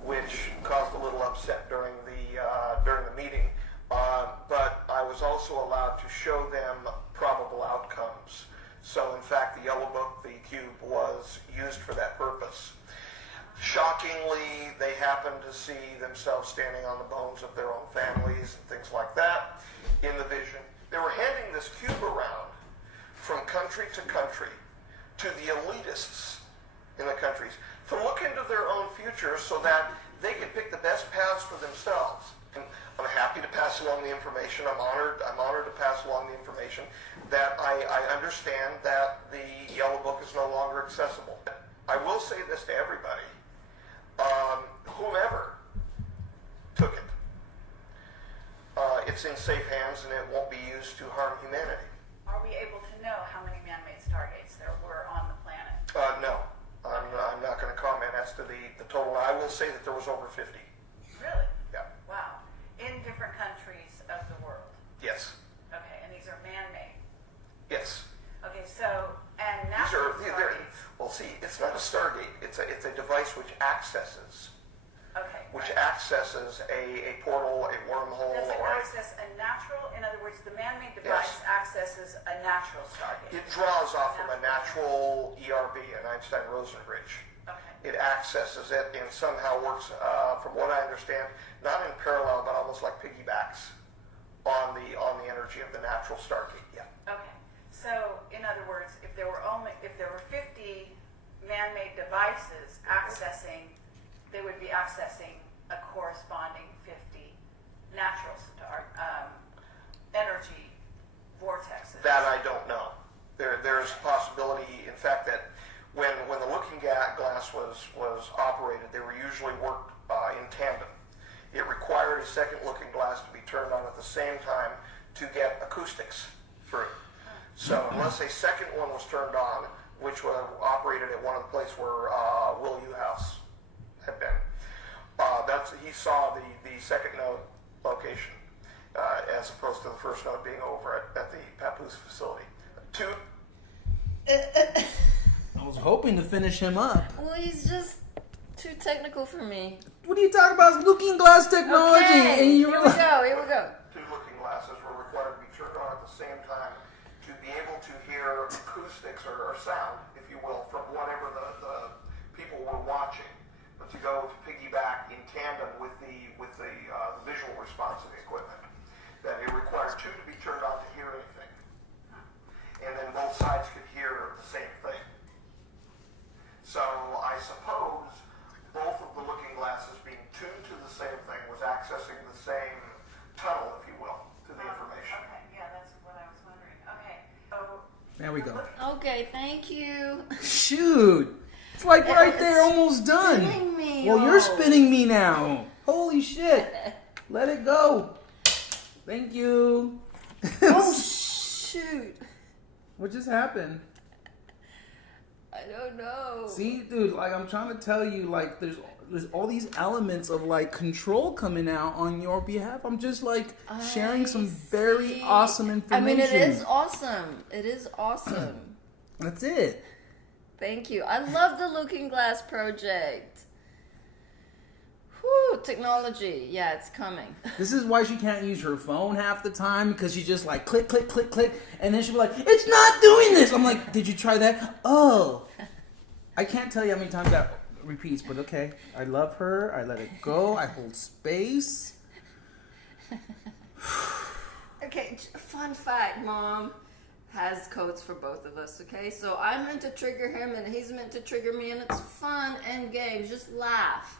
which caused a little upset during the meeting, but I was also allowed to show them probable outcomes. So, in fact, the yellow book, the cube, was used for that purpose. Shockingly, they happened to see themselves standing on the bones of their own families and things like that in the vision. They were handing this cube around from country to country to the elitists in the countries to look into their own future so that they could pick the best paths for themselves. I'm happy to pass along the information. I'm honored to pass along the information that I understand that the yellow book is no longer accessible. I will say this to everybody. Whomever took it, it's in safe hands and it won't be used to harm humanity. Are we able to know how many man-made stargates there were on the planet? No. I'm not going to comment as to the total. I will say that there was over 50. Really? Yeah. Wow. In different countries of the world? Yes. Okay, and these are man-made? Yes. Okay, so, and natural stargates? Well, see, it's not a stargate. It's a device which accesses. Okay. Which accesses a portal, a wormhole. Does it access a natural, in other words, the man-made device accesses a natural stargate? It draws off from a natural ERB, an Einstein-Rosen bridge. Okay. It accesses it and somehow works, from what I understand, not in parallel, but almost like piggybacks on the energy of the natural stargate. Yeah. Okay. So, in other words, if there were 50 man-made devices accessing, they would be accessing a corresponding 50 natural energy vortexes. That I don't know. There's a possibility, in fact, that when the looking glass was operated, they were usually worked in tandem. It required a second looking glass to be turned on at the same time to get acoustics through. So unless a second one was turned on, which was operated at one of the places where Will House had been, he saw the second node location as opposed to the first node being over at the Papoose facility. I was hoping to finish him up. Well, he's just too technical for me. What are you talking about? It's looking glass technology. Okay, and here we go. Two looking glasses were required to be turned on at the same time to be able to hear acoustics or sound, if you will, from whatever the people were watching, but to go to piggyback in tandem with the visual response of the equipment. That it required two to be turned on to hear anything, and then both sides could hear the same thing. So I suppose both of the looking glasses being tuned to the same thing was accessing the same tunnel, if you will, to the information. Okay, yeah, that's what I was wondering. Okay, so... There we go. Okay, thank you. Shoot. It's like right there, almost done. Well, you're spinning me now. Holy shit. Let it go. Thank you. Oh, shoot. What just happened? I don't know. See, dude, like I'm trying to tell you, like there's all these elements of like control coming out on your behalf. I'm just like sharing some very awesome information. I mean, it is awesome. It is awesome. That's it. Thank you. I love the Looking Glass project. Whew, technology. Yeah, it's coming. This is why she can't use her phone half the time, because she just like click, click, click, click, and then she'll be like, it's not doing this. I'm like, did you try that? Oh. I can't tell you how many times that repeats, but okay. I love her. I let it go. I hold space. Okay, fun fact, Mom has codes for both of us, okay? So I'm meant to trigger him and he's meant to trigger me, and it's fun and games. Just laugh.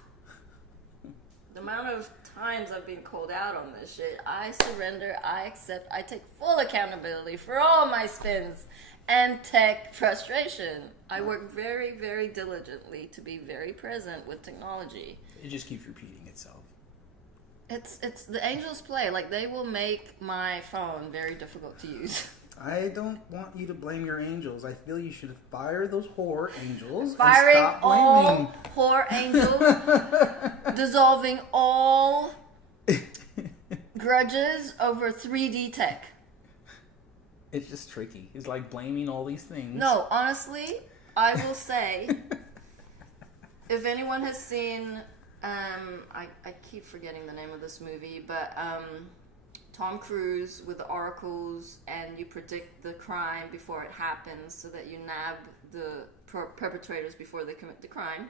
The amount of times I've been called out on this shit. I surrender, I accept, I take full accountability for all my spins and tech frustration. I work very, very diligently to be very present with technology. It just keeps repeating itself. It's the angels play. Like, they will make my phone very difficult to use. I don't want you to blame your angels. I feel you should fire those whore angels. Firing and stop blaming. all whore angels. Dissolving all grudges over 3D tech. It's just tricky. It's like blaming all these things. No, honestly, I will say, if anyone has seen, I keep forgetting the name of this movie, but Tom Cruise with the oracles, and you predict the crime before it happens so that you nab the perpetrators before they commit the crime.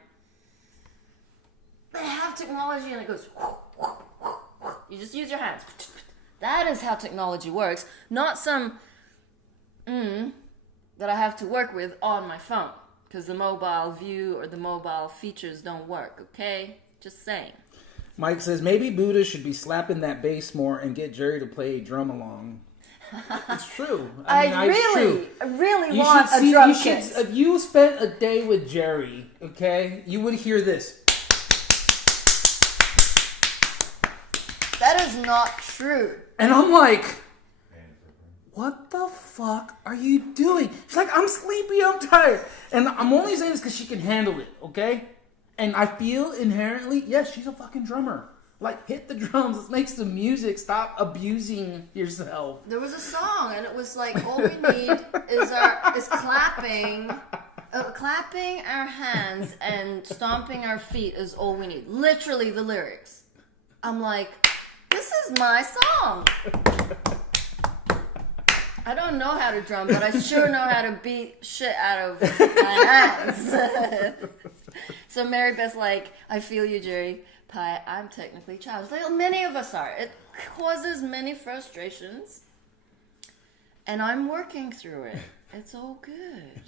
They have technology and it goes, you just use your hands. That is how technology works, not some that I have to work with on my phone, because the mobile view or the mobile features don't work, okay? Just saying. Mike says, maybe Buddha should be slapping that bass more and get Jerry to play drum along. It's true. I really want a drum kit. If you spent a day with Jerry, okay, you would hear this. That is not true. And I'm like, what the fuck are you doing? She's like, I'm sleepy, I'm tired. And I'm only saying this because she can handle it, okay? And I feel inherently, yes, she's a fucking drummer. Like, hit the drums. Let's make some music. Stop abusing yourself. There was a song, and it was like, all we need is clapping. Clapping our hands and stomping our feet is all we need. Literally the lyrics. I'm like, this is my song. I don't know how to drum, but I sure know how to beat shit out of my hands. So Mary Beth's like, I feel you, Jerry. Pie, I'm technically childish. Like, many of us are. It causes many frustrations. And I'm working through it. It's all good.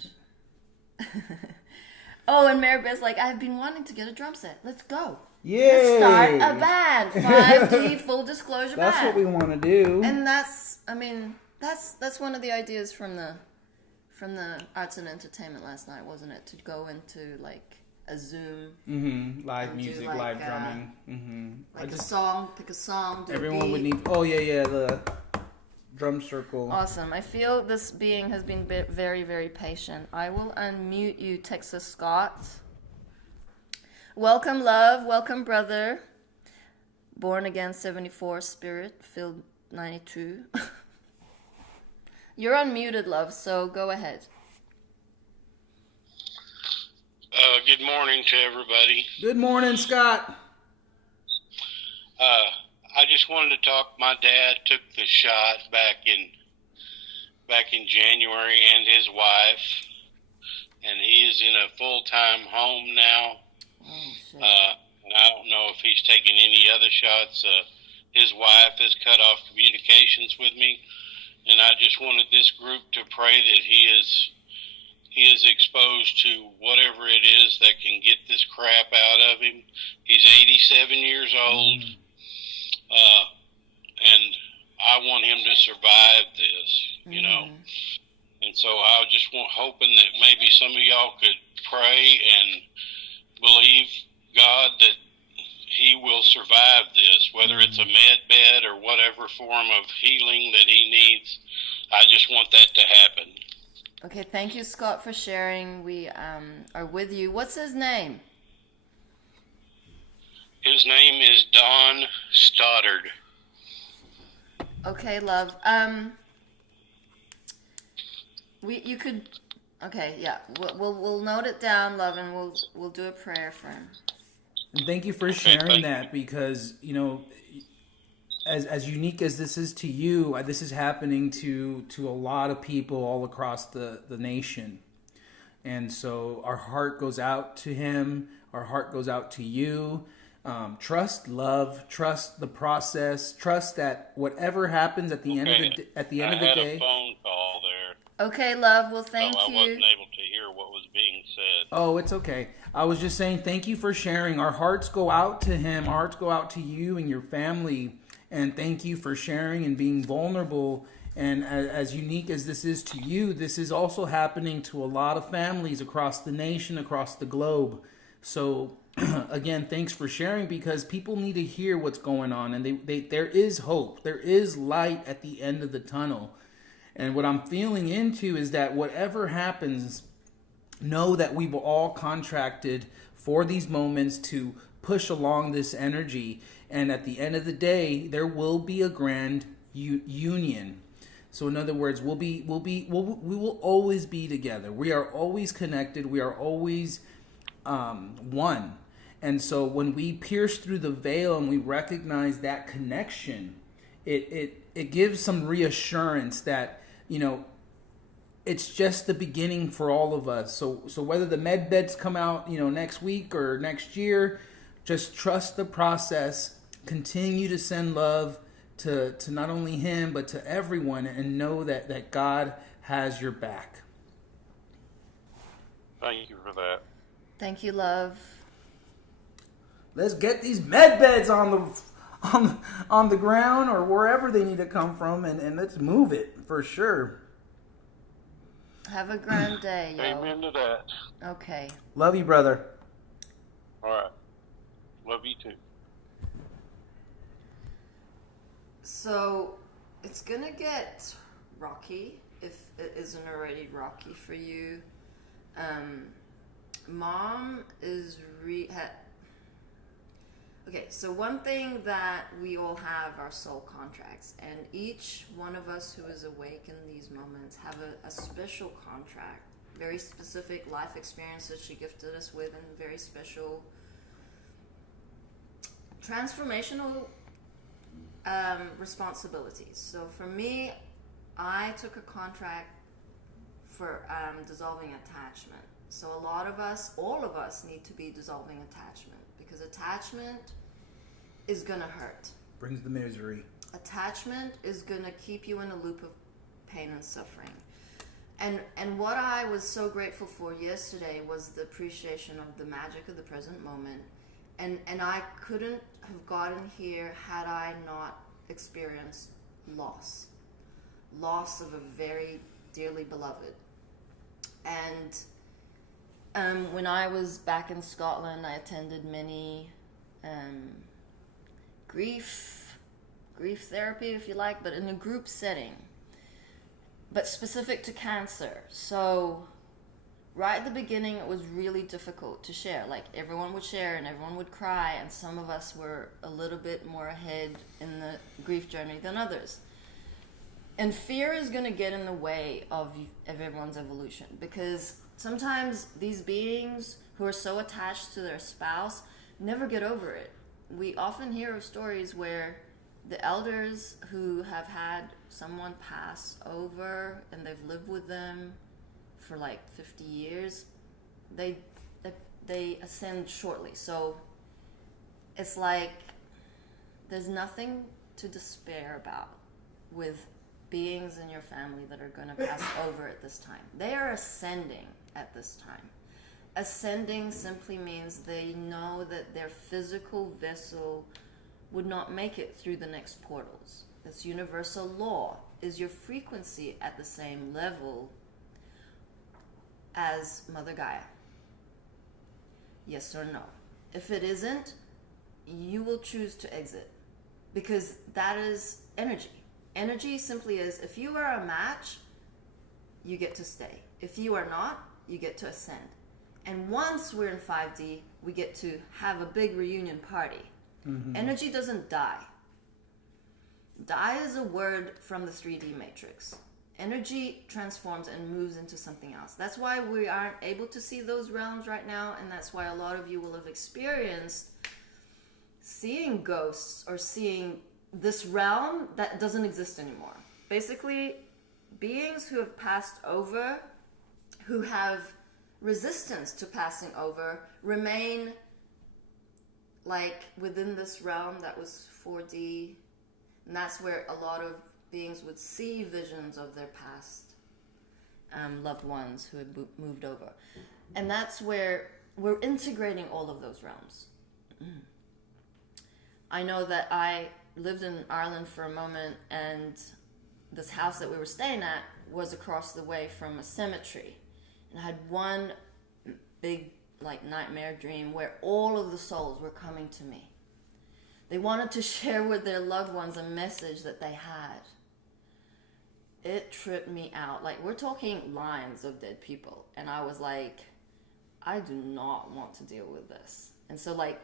Oh, and Mary Beth's like, I've been wanting to get a drum set. Let's go. Yay. Let's start a band. 5D full disclosure That's band. what we want to do. And that's one of the ideas from the arts and entertainment last night, wasn't it? To go into like a Zoom, live music, like, live drumming, like pick a song. Do everyone a beat. would need. Oh yeah, the drum circle. Awesome. I feel this being has been very, very patient. I will unmute you, Texas Scott. Welcome, love. Welcome, brother. Born again 74, spirit filled 92. You're unmuted, love, so go ahead. Good morning to everybody. Good morning, Scott. I just wanted to talk. My dad took the shot back in January, and his wife, and he is in a full-time home now. Oh, shit. And I don't know if he's taken any other shots. His wife has cut off communications with me, and I just wanted this group to pray that he is exposed to whatever it is that can get this crap out of him. He's 87 years old, and I want him to survive this, you know. And so I was just hoping that maybe some of y'all could pray and believe God that he will survive this, whether it's a med bed or whatever form of healing that he needs. I just want that to happen. Okay, thank you, Scott, for sharing. We are with you. What's his name? His name is Don Stoddard. Okay, love. You could. Okay, yeah. We'll note it down, love, and we'll do a prayer for him. And thank you for sharing that, because, you know, as unique as this is to you, this is happening to a lot of people all across the nation. And so our heart goes out to him. Our heart goes out to you. Trust love. Trust the process. Trust that whatever happens at the end of the day. I had a phone call there. Okay, love. Well, thank you. I wasn't able to hear what was being said. Oh, it's okay. I was just saying thank you for sharing. Our hearts go out to him. Our hearts go out to you and your family. And thank you for sharing and being vulnerable. And as unique as this is to you, this is also happening to a lot of families across the nation, across the globe. So again, thanks for sharing, because people need to hear what's going on. And there is hope. There is light at the end of the tunnel. And what I'm feeling into is that whatever happens, know that we've all contracted for these moments to push along this energy. And at the end of the day, there will be a grand union. So in other words, we will always be together. We are always connected. We are always one. And so when we pierce through the veil and we recognize that connection, it gives some reassurance that, it's just the beginning for all of us. So whether the med beds come out, next week or next year, just trust the process. Continue to send love to not only him, but to everyone, and know that God has your back. Thank you for that. Thank you, love. Let's get these med beds on the ground or wherever they need to come from, and let's move it for sure. Have a grand day, yo. Amen to that. Okay. Love you, brother. All right. Love you too. So, it's gonna get rocky, if it isn't already rocky for you. Mom is okay, so one thing that we all have are soul contracts, and each one of us who is awake in these moments have a special contract, very specific life experiences she gifted us with, and very special transformational responsibilities. So for me, I took a contract for dissolving attachment. So a lot of us, all of us, need to be dissolving attachment, because attachment is gonna hurt. Brings the misery. Attachment is gonna keep you in a loop of pain and suffering. And what I was so grateful for yesterday was the appreciation of the magic of the present moment. And I couldn't have gotten here had I not experienced loss of a very dearly beloved. And when I was back in Scotland, I attended many grief therapy, if you like, but in a group setting, but specific to cancer. So right at the beginning, it was really difficult to share. Like, everyone would share and everyone would cry, and some of us were a little bit more ahead in the grief journey than others. And fear is going to get in the way of everyone's evolution, because sometimes these beings who are so attached to their spouse never get over it. We often hear of stories where the elders who have had someone pass over and they've lived with them for like 50 years, they ascend shortly. So it's like there's nothing to despair about with beings in your family that are going to pass over at this time. They are ascending at this time. Ascending simply means they know that their physical vessel would not make it through the next portals. This universal law. Is your frequency at the same level as Mother Gaia? Yes or no? If it isn't, you will choose to exit, because that is energy. Energy simply is, if you are a match, you get to stay. If you are not, you get to ascend. And once we're in 5D, we get to have a big reunion party. Mm-hmm. Energy doesn't die. Die is a word from the 3D matrix. Energy transforms and moves into something else. That's why we aren't able to see those realms right now, and that's why a lot of you will have experienced seeing ghosts or seeing this realm that doesn't exist anymore. Basically, beings who have passed over, who have resistance to passing over, remain like within this realm that was 4D, and that's where a lot of beings would see visions of their past. loved ones who had moved over. And that's where we're integrating all of those realms. I know that I lived in Ireland for a moment, and this house that we were staying at was across the way from a cemetery. And I had one big nightmare dream where all of the souls were coming to me. They wanted to share with their loved ones a message that they had. It tripped me out. We're talking lines of dead people. And I was like, I do not want to deal with this. And so I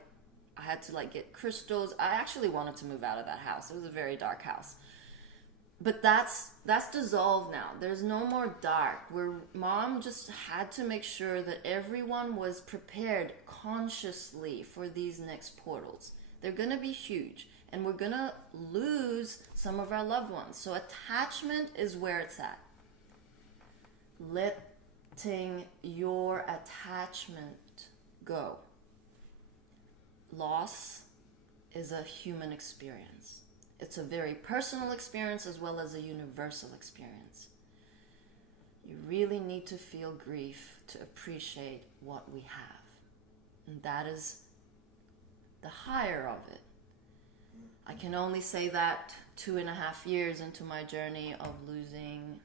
had to get crystals. I actually wanted to move out of that house. It was a very dark house. But that's dissolved now. There's no more dark. Mom just had to make sure that everyone was prepared consciously for these next portals. They're going to be huge, and we're going to lose some of our loved ones. So attachment is where it's at. Letting your attachment go. Loss is a human experience. It's a very personal experience as well as a universal experience. You really need to feel grief to appreciate what we have. And that is the higher of it. I can only say that 2.5 years into my journey of losing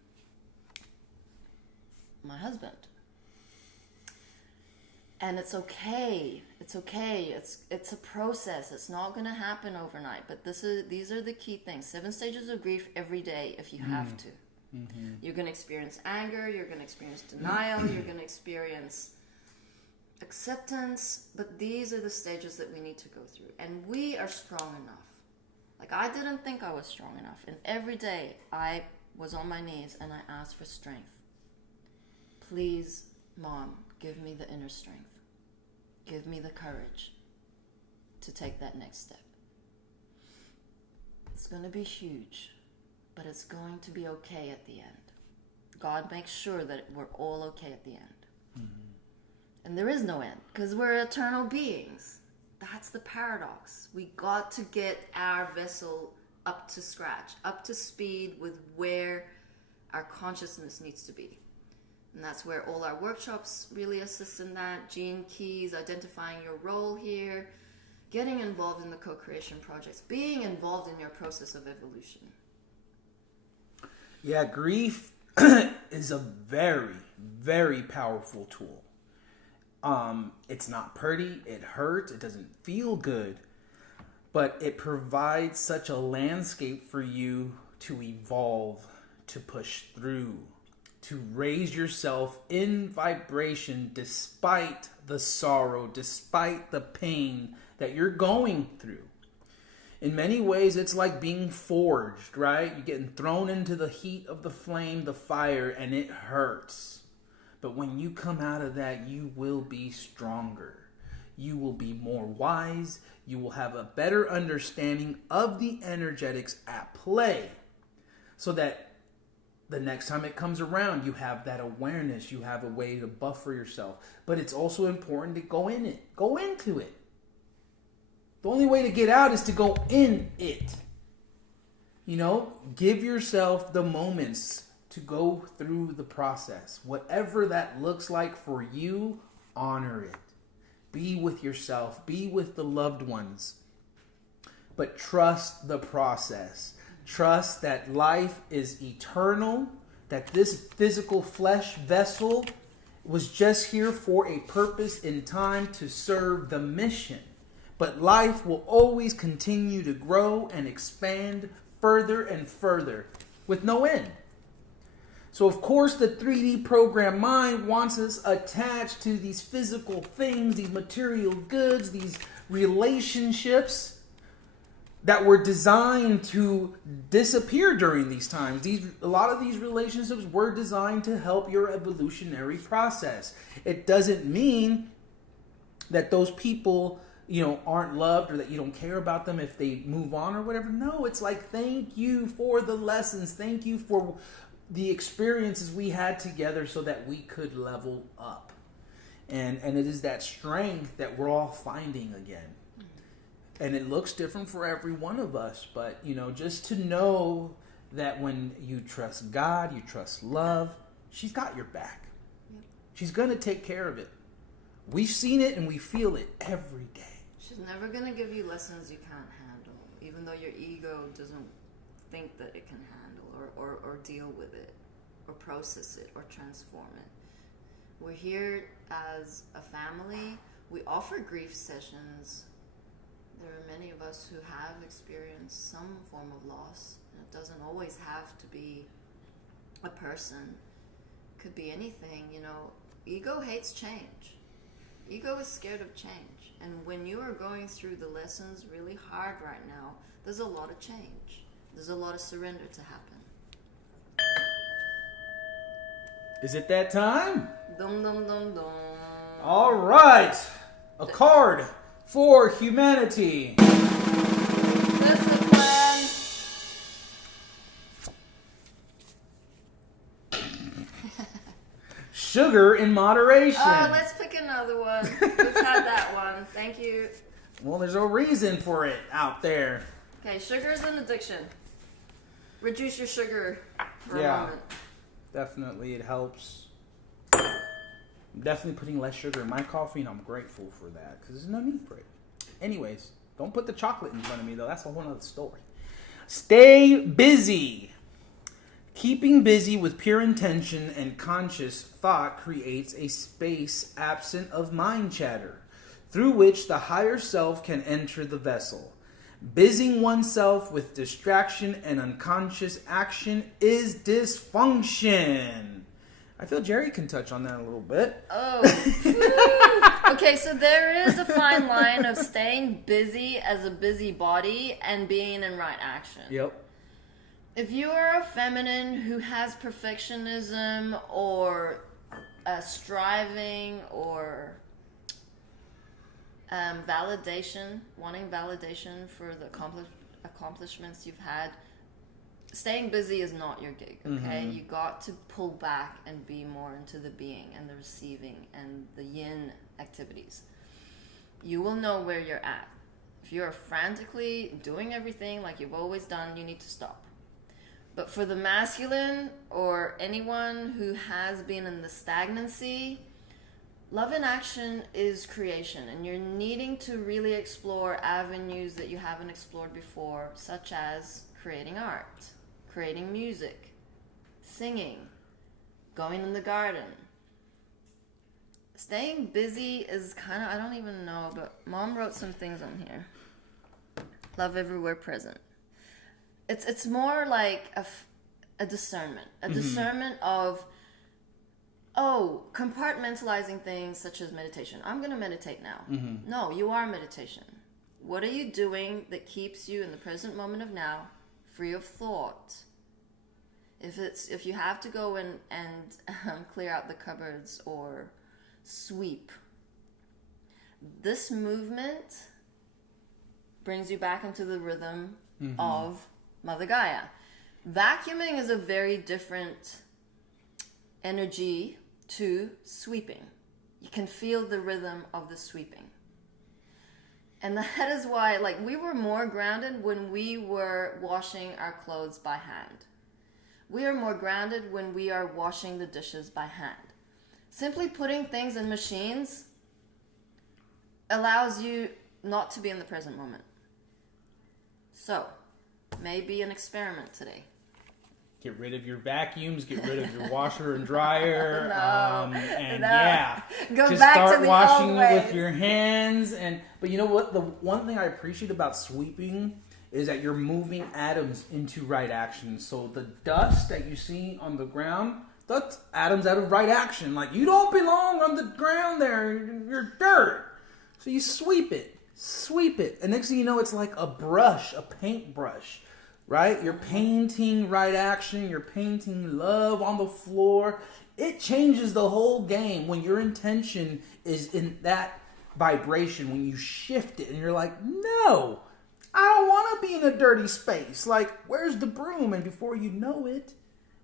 my husband. And it's okay. It's okay. It's a process. It's not going to happen overnight. But these are the key things. 7 stages of grief every day if you have to. Mm-hmm. You're going to experience anger. You're going to experience denial. You're going to experience acceptance. But these are the stages that we need to go through. And we are strong enough. I didn't think I was strong enough. And every day I was on my knees and I asked for strength. Please, Mom, give me the inner strength. Give me the courage to take that next step. It's going to be huge, but it's going to be okay at the end. God makes sure that we're all okay at the end. Mm-hmm. And there is no end, because we're eternal beings. That's the paradox. We got to get our vessel up to scratch, up to speed with where our consciousness needs to be. And that's where all our workshops really assist in that. Gene keys, identifying your role here, getting involved in the co-creation projects, being involved in your process of evolution. Yeah, grief is a very, very powerful tool. It's not pretty, it hurts, it doesn't feel good, but it provides such a landscape for you to evolve, to push through, to raise yourself in vibration despite the sorrow, despite the pain that you're going through. In many ways, it's like being forged, right? You're getting thrown into the heat of the flame, the fire, and it hurts. But when you come out of that, you will be stronger. You will be more wise. You will have a better understanding of the energetics at play, so that the next time it comes around, you have that awareness. You have a way to buffer yourself. But it's also important to go in it. Go into it. The only way to get out is to go in it. Give yourself the moments to go through the process. Whatever that looks like for you, honor it. Be with yourself. Be with the loved ones. But trust the process. Trust that life is eternal, that this physical flesh vessel was just here for a purpose in time to serve the mission. But life will always continue to grow and expand further and further with no end. So of course the 3D program mind wants us attached to these physical things, these material goods, these relationships that were designed to disappear during these times. A lot of these relationships were designed to help your evolutionary process. It doesn't mean that those people, aren't loved or that you don't care about them if they move on or whatever. No, it's like, thank you for the lessons. Thank you for the experiences we had together so that we could level up. And it is that strength that we're all finding again. And it looks different for every one of us. But, just to know that when you trust God, you trust love, she's got your back. Yep. She's going to take care of it. We've seen it and we feel it every day. She's never going to give you lessons you can't handle, even though your ego doesn't think that it can handle or deal with it or process it or transform it. We're here as a family. We offer grief sessions. There are many of us who have experienced some form of loss. And it doesn't always have to be a person. It could be anything, you know. Ego hates change. Ego is scared of change. And when you are going through the lessons really hard right now, there's a lot of change. There's a lot of surrender to happen. Is it that time? Dum dum dum dum. All right. A card for humanity. Discipline. Sugar in moderation. Let's pick another one. We've had that one. Thank you. Well, there's a reason for it out there. Okay, sugar is an addiction. Reduce your sugar for a moment. Definitely, it helps. I'm definitely putting less sugar in my coffee, and I'm grateful for that because there's no need for it. Anyways, don't put the chocolate in front of me, though. That's a whole other story. Stay busy. Keeping busy with pure intention and conscious thought creates a space absent of mind chatter, through which the higher self can enter the vessel. Busying oneself with distraction and unconscious action is dysfunction. I feel Jerry can touch on that a little bit. Oh. Okay, so there is a fine line of staying busy as a busybody and being in right action. Yep. If you are a feminine who has perfectionism or striving or validation, wanting validation for the accomplishments you've had, staying busy is not your gig, okay? Mm-hmm. You got to pull back and be more into the being and the receiving and the yin activities. You will know where you're at. If you're frantically doing everything like you've always done, you need to stop. But for the masculine or anyone who has been in the stagnancy, love in action is creation, and you're needing to really explore avenues that you haven't explored before, such as creating art, creating music, singing, going in the garden. Staying busy is kind of, I don't even know, but Mom wrote some things on here. Love everywhere present. It's more like a discernment. A discernment of, compartmentalizing things such as meditation. I'm going to meditate now. Mm-hmm. No, you are meditation. What are you doing that keeps you in the present moment of now, free of thought? If you have to go and clear out the cupboards or sweep, this movement brings you back into the rhythm of Mother Gaia. Vacuuming is a very different energy to sweeping. You can feel the rhythm of the sweeping. And that is why, we were more grounded when we were washing our clothes by hand. We are more grounded when we are washing the dishes by hand. Simply putting things in machines allows you not to be in the present moment. So, maybe an experiment today. Get rid of your vacuums, get rid of your washer and dryer, Go just back start to the washing old ways. with your hands. But you know what? The one thing I appreciate about sweeping is that you're moving atoms into right action. So the dust that you see on the ground, that's atoms out of right action. You don't belong on the ground there. You're dirt. So you sweep it. And next thing you know, it's like a brush, a paintbrush. Right? You're painting right action. You're painting love on the floor. It changes the whole game when your intention is in that vibration, when you shift it and you're like, no, I don't want to be in a dirty space. Where's the broom? And before you know it,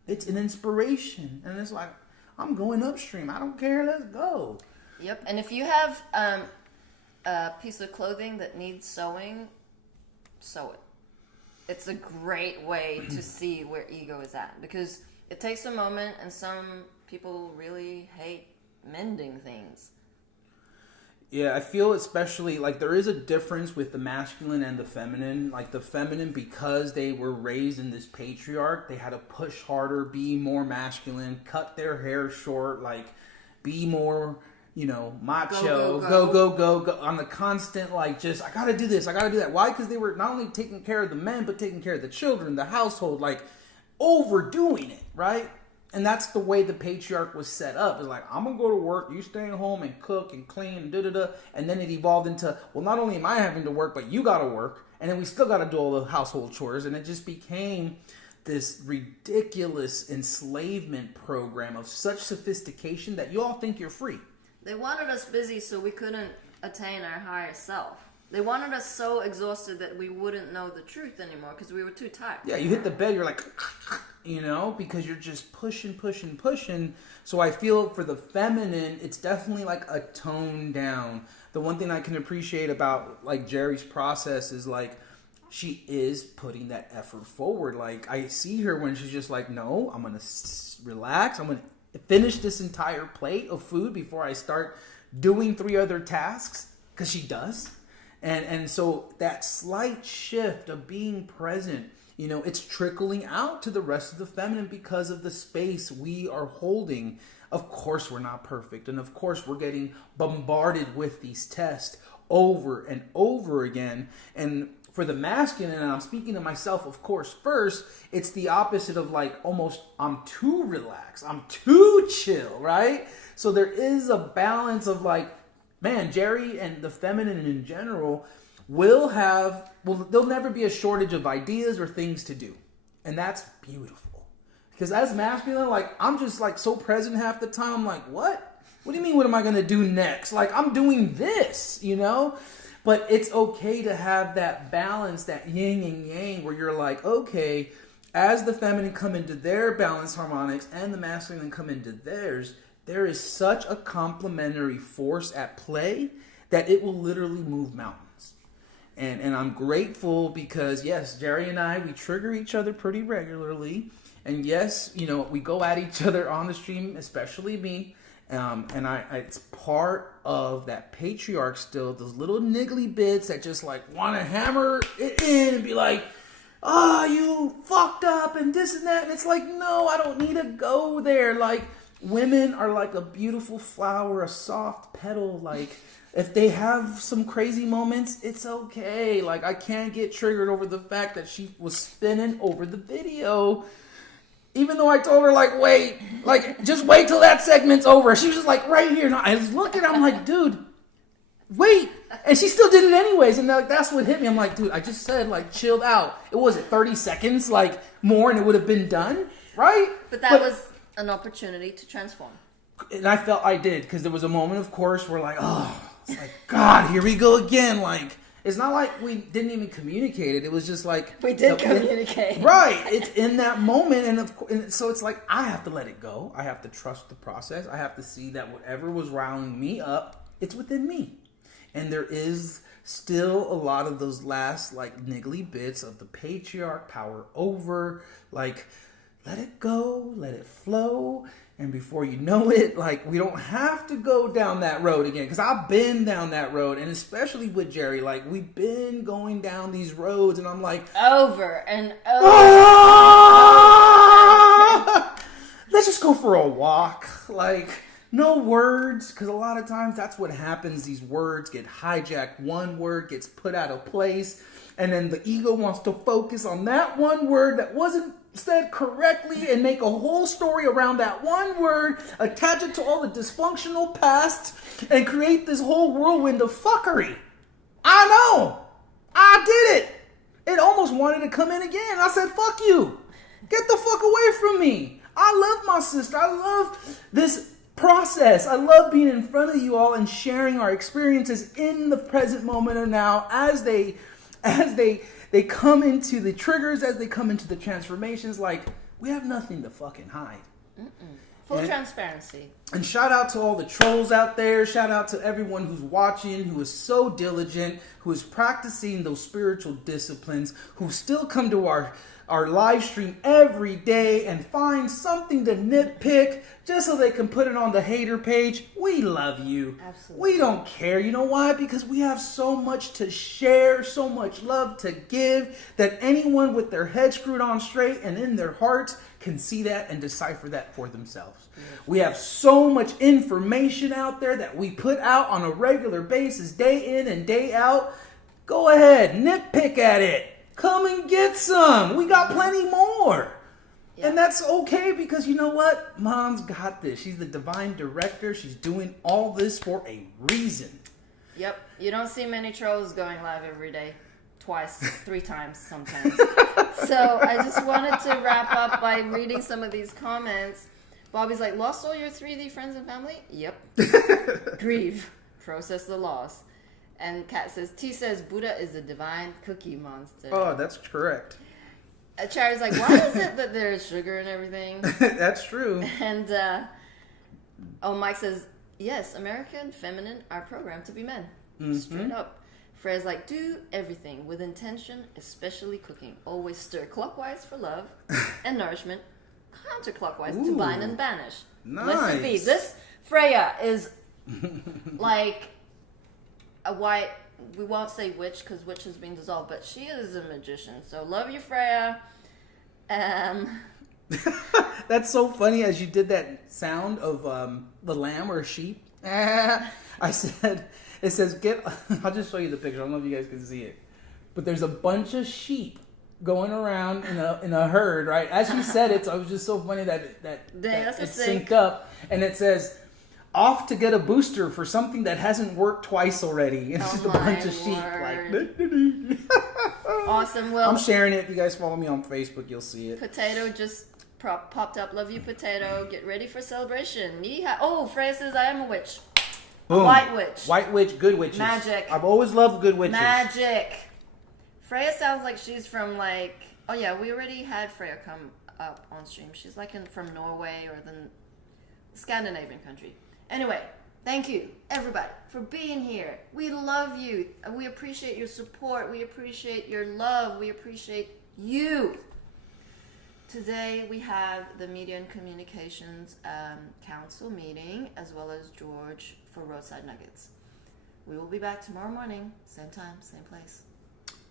it's an inspiration. And it's like, I'm going upstream. I don't care. Let's go. Yep. And if you have a piece of clothing that needs sewing, sew it. It's a great way to see where ego is at, because it takes a moment and some people really hate mending things. Yeah, I feel especially like there is a difference with the masculine and the feminine. Like the feminine, because they were raised in this patriarch, they had to push harder, be more masculine, cut their hair short, like be more, macho, go on the constant, like just, I gotta do this, I gotta do that. Why? Because they were not only taking care of the men, but taking care of the children, the household, like overdoing it, right? And that's the way the patriarch was set up. It's like, I'm going to go to work, you stay at home and cook and clean and da-da-da. And then it evolved into, well, not only am I having to work, but you got to work. And then we still got to do all the household chores. And it just became this ridiculous enslavement program of such sophistication that you all think you're free. They wanted us busy so we couldn't attain our higher self. They wanted us so exhausted that we wouldn't know the truth anymore because we were too tired. Yeah, you hit the bed, you're like, because you're just pushing. So I feel for the feminine, it's definitely like a tone down. The one thing I can appreciate about like Jeri's process is like, she is putting that effort forward. Like I see her when she's just like, no, I'm going to relax. I'm going to finish this entire plate of food before I start doing 3 other tasks, because she does. And so that slight shift of being present, it's trickling out to the rest of the feminine because of the space we are holding. Of course, we're not perfect. And of course, we're getting bombarded with these tests over and over again. And for the masculine, and I'm speaking to myself, of course, first, it's the opposite of like almost I'm too relaxed. I'm too chill, right? So there is a balance of like, man, Jeri and the feminine in general there'll never be a shortage of ideas or things to do. And that's beautiful. Because as masculine, like, I'm just like so present half the time. I'm like, what? What do you mean, what am I going to do next? Like, I'm doing this, But it's okay to have that balance, that yin and yang, where you're like, okay, as the feminine come into their balance harmonics and the masculine come into theirs, there is such a complementary force at play that it will literally move mountains. And I'm grateful because, yes, Jeri and I, we trigger each other pretty regularly. And yes, we go at each other on the stream, especially me. And it's part of that patriarch still, those little niggly bits that just like want to hammer it in and be like, you fucked up and this and that. And it's like, no, I don't need to go there. Like, women are like a beautiful flower, a soft petal. Like, if they have some crazy moments, it's okay. Like, I can't get triggered over the fact that she was spinning over the video. Even though I told her, like, wait, like, just wait till that segment's over. She was just like, right here. And I was looking, I'm like, dude, wait. And she still did it anyways. And like, that's what hit me. I'm like, dude, I just said, like, chilled out. It was 30 seconds, like, more, and it would have been done, right? But that was an opportunity to transform. And I felt I did, because there was a moment, of course, where like, it's like, God, here we go again. Like, it's not like we didn't even communicate it. It was just like... We did communicate. Right. It's in that moment. And so it's like, I have to let it go. I have to trust the process. I have to see that whatever was riling me up, it's within me. And there is still a lot of those last, like, niggly bits of the patriarch power over. Like, let it go. Let it flow. And before you know it, like, we don't have to go down that road again. Because I've been down that road. And especially with Jeri, like, we've been going down these roads. And I'm like... Over and over. Let's just go for a walk. Like, no words. Because a lot of times that's what happens. These words get hijacked. One word gets put out of place. And then the ego wants to focus on that one word that wasn't said correctly and make a whole story around that one word, attach it to all the dysfunctional past, and create this whole whirlwind of fuckery. I know. I did it. It almost wanted to come in again. I said, fuck you. Get the fuck away from me. I love my sister. I love this process. I love being in front of you all and sharing our experiences in the present moment or now as they come into the triggers, as they come into the transformations. Like, we have nothing to fucking hide. Full transparency. And shout out to all the trolls out there. Shout out to everyone who's watching, who is so diligent, who is practicing those spiritual disciplines, who still come to our our live stream every day and find something to nitpick just so they can put it on the hater page. We love you. Absolutely. We don't care. You know why? Because we have so much to share, so much love to give, that anyone with their head screwed on straight and in their hearts can see that and decipher that for themselves. We have so much information out there that we put out on a regular basis, day in and day out. Go ahead, nitpick at it. Come and get some. We got plenty more. Yeah. And that's okay, because you know what? Mom's got this. She's the divine director. She's doing all this for a reason. Yep. You don't see many trolls going live every day. Twice, 3 times sometimes. So I just wanted to wrap up by reading some of these comments. Bobby's like, lost all your 3D friends and family? Yep. Grieve. Process the loss. And Kat says, T says, Buddha is a divine cookie monster. Oh, that's correct. Charity's like, why is it that there's sugar and everything? That's true. And, Mike says, yes, American feminine are programmed to be men. Mm-hmm. Straight up. Freya's like, do everything with intention, especially cooking. Always stir clockwise for love and nourishment, counterclockwise to bind and banish. Nice. Blessed be. This Freya is like a white, we won't say witch because witch has been dissolved, but she is a magician. So love you, Freya. That's so funny as you did that sound of the lamb or sheep. I said, it says, I'll just show you the picture. I don't know if you guys can see it. But there's a bunch of sheep going around in a herd, right? As you said it, so it was just so funny that it synced up. And it says, off to get a booster for something that hasn't worked twice already. It's just a bunch of sheep. Like, awesome. Well, I'm sharing it. If you guys follow me on Facebook, you'll see it. Potato just popped up. Love you, Potato. Get ready for celebration. Oh, Freya says, I am a witch. Boom. A white witch. White witch, good witches. Magic. I've always loved good witches. Magic. Freya sounds like she's from like, oh yeah, we already had Freya come up on stream. She's like from Norway or the Scandinavian country. Anyway, thank you, everybody, for being here. We love you. We appreciate your support. We appreciate your love. We appreciate you. Today we have the Media and Communications Council meeting, as well as George for Roadside Nuggets. We will be back tomorrow morning, same time, same place.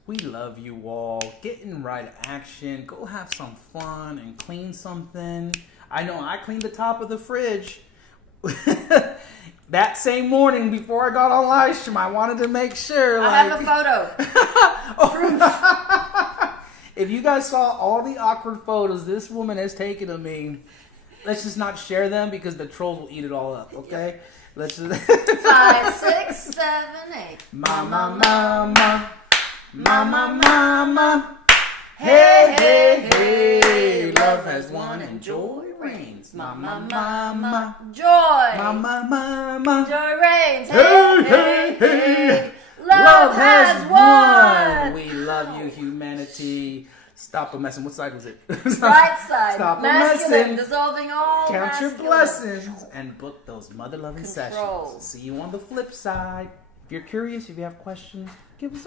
We love you all. Get in right action. Go have some fun and clean something. I know I cleaned the top of the fridge. That same morning before I got on live stream, I wanted to make sure. I have a photo. If you guys saw all the awkward photos this woman has taken of me, let's just not share them because the trolls will eat it all up, okay? Let's just 5, 6, 7, 8. Mama, mama, mama, mama. Hey, hey, hey. Love has won and joy reigns. Mama, mama. Joy. Mama, mama. Joy reigns. Hey, hey, hey. Love has won. We love you, humanity. Stop a messing. What side was it? Right side. Stop masculine, a messing. dissolving all Count masculine. your blessings and book those mother-loving Control. sessions. See you on the flip side. If you're curious, if you have questions, give us a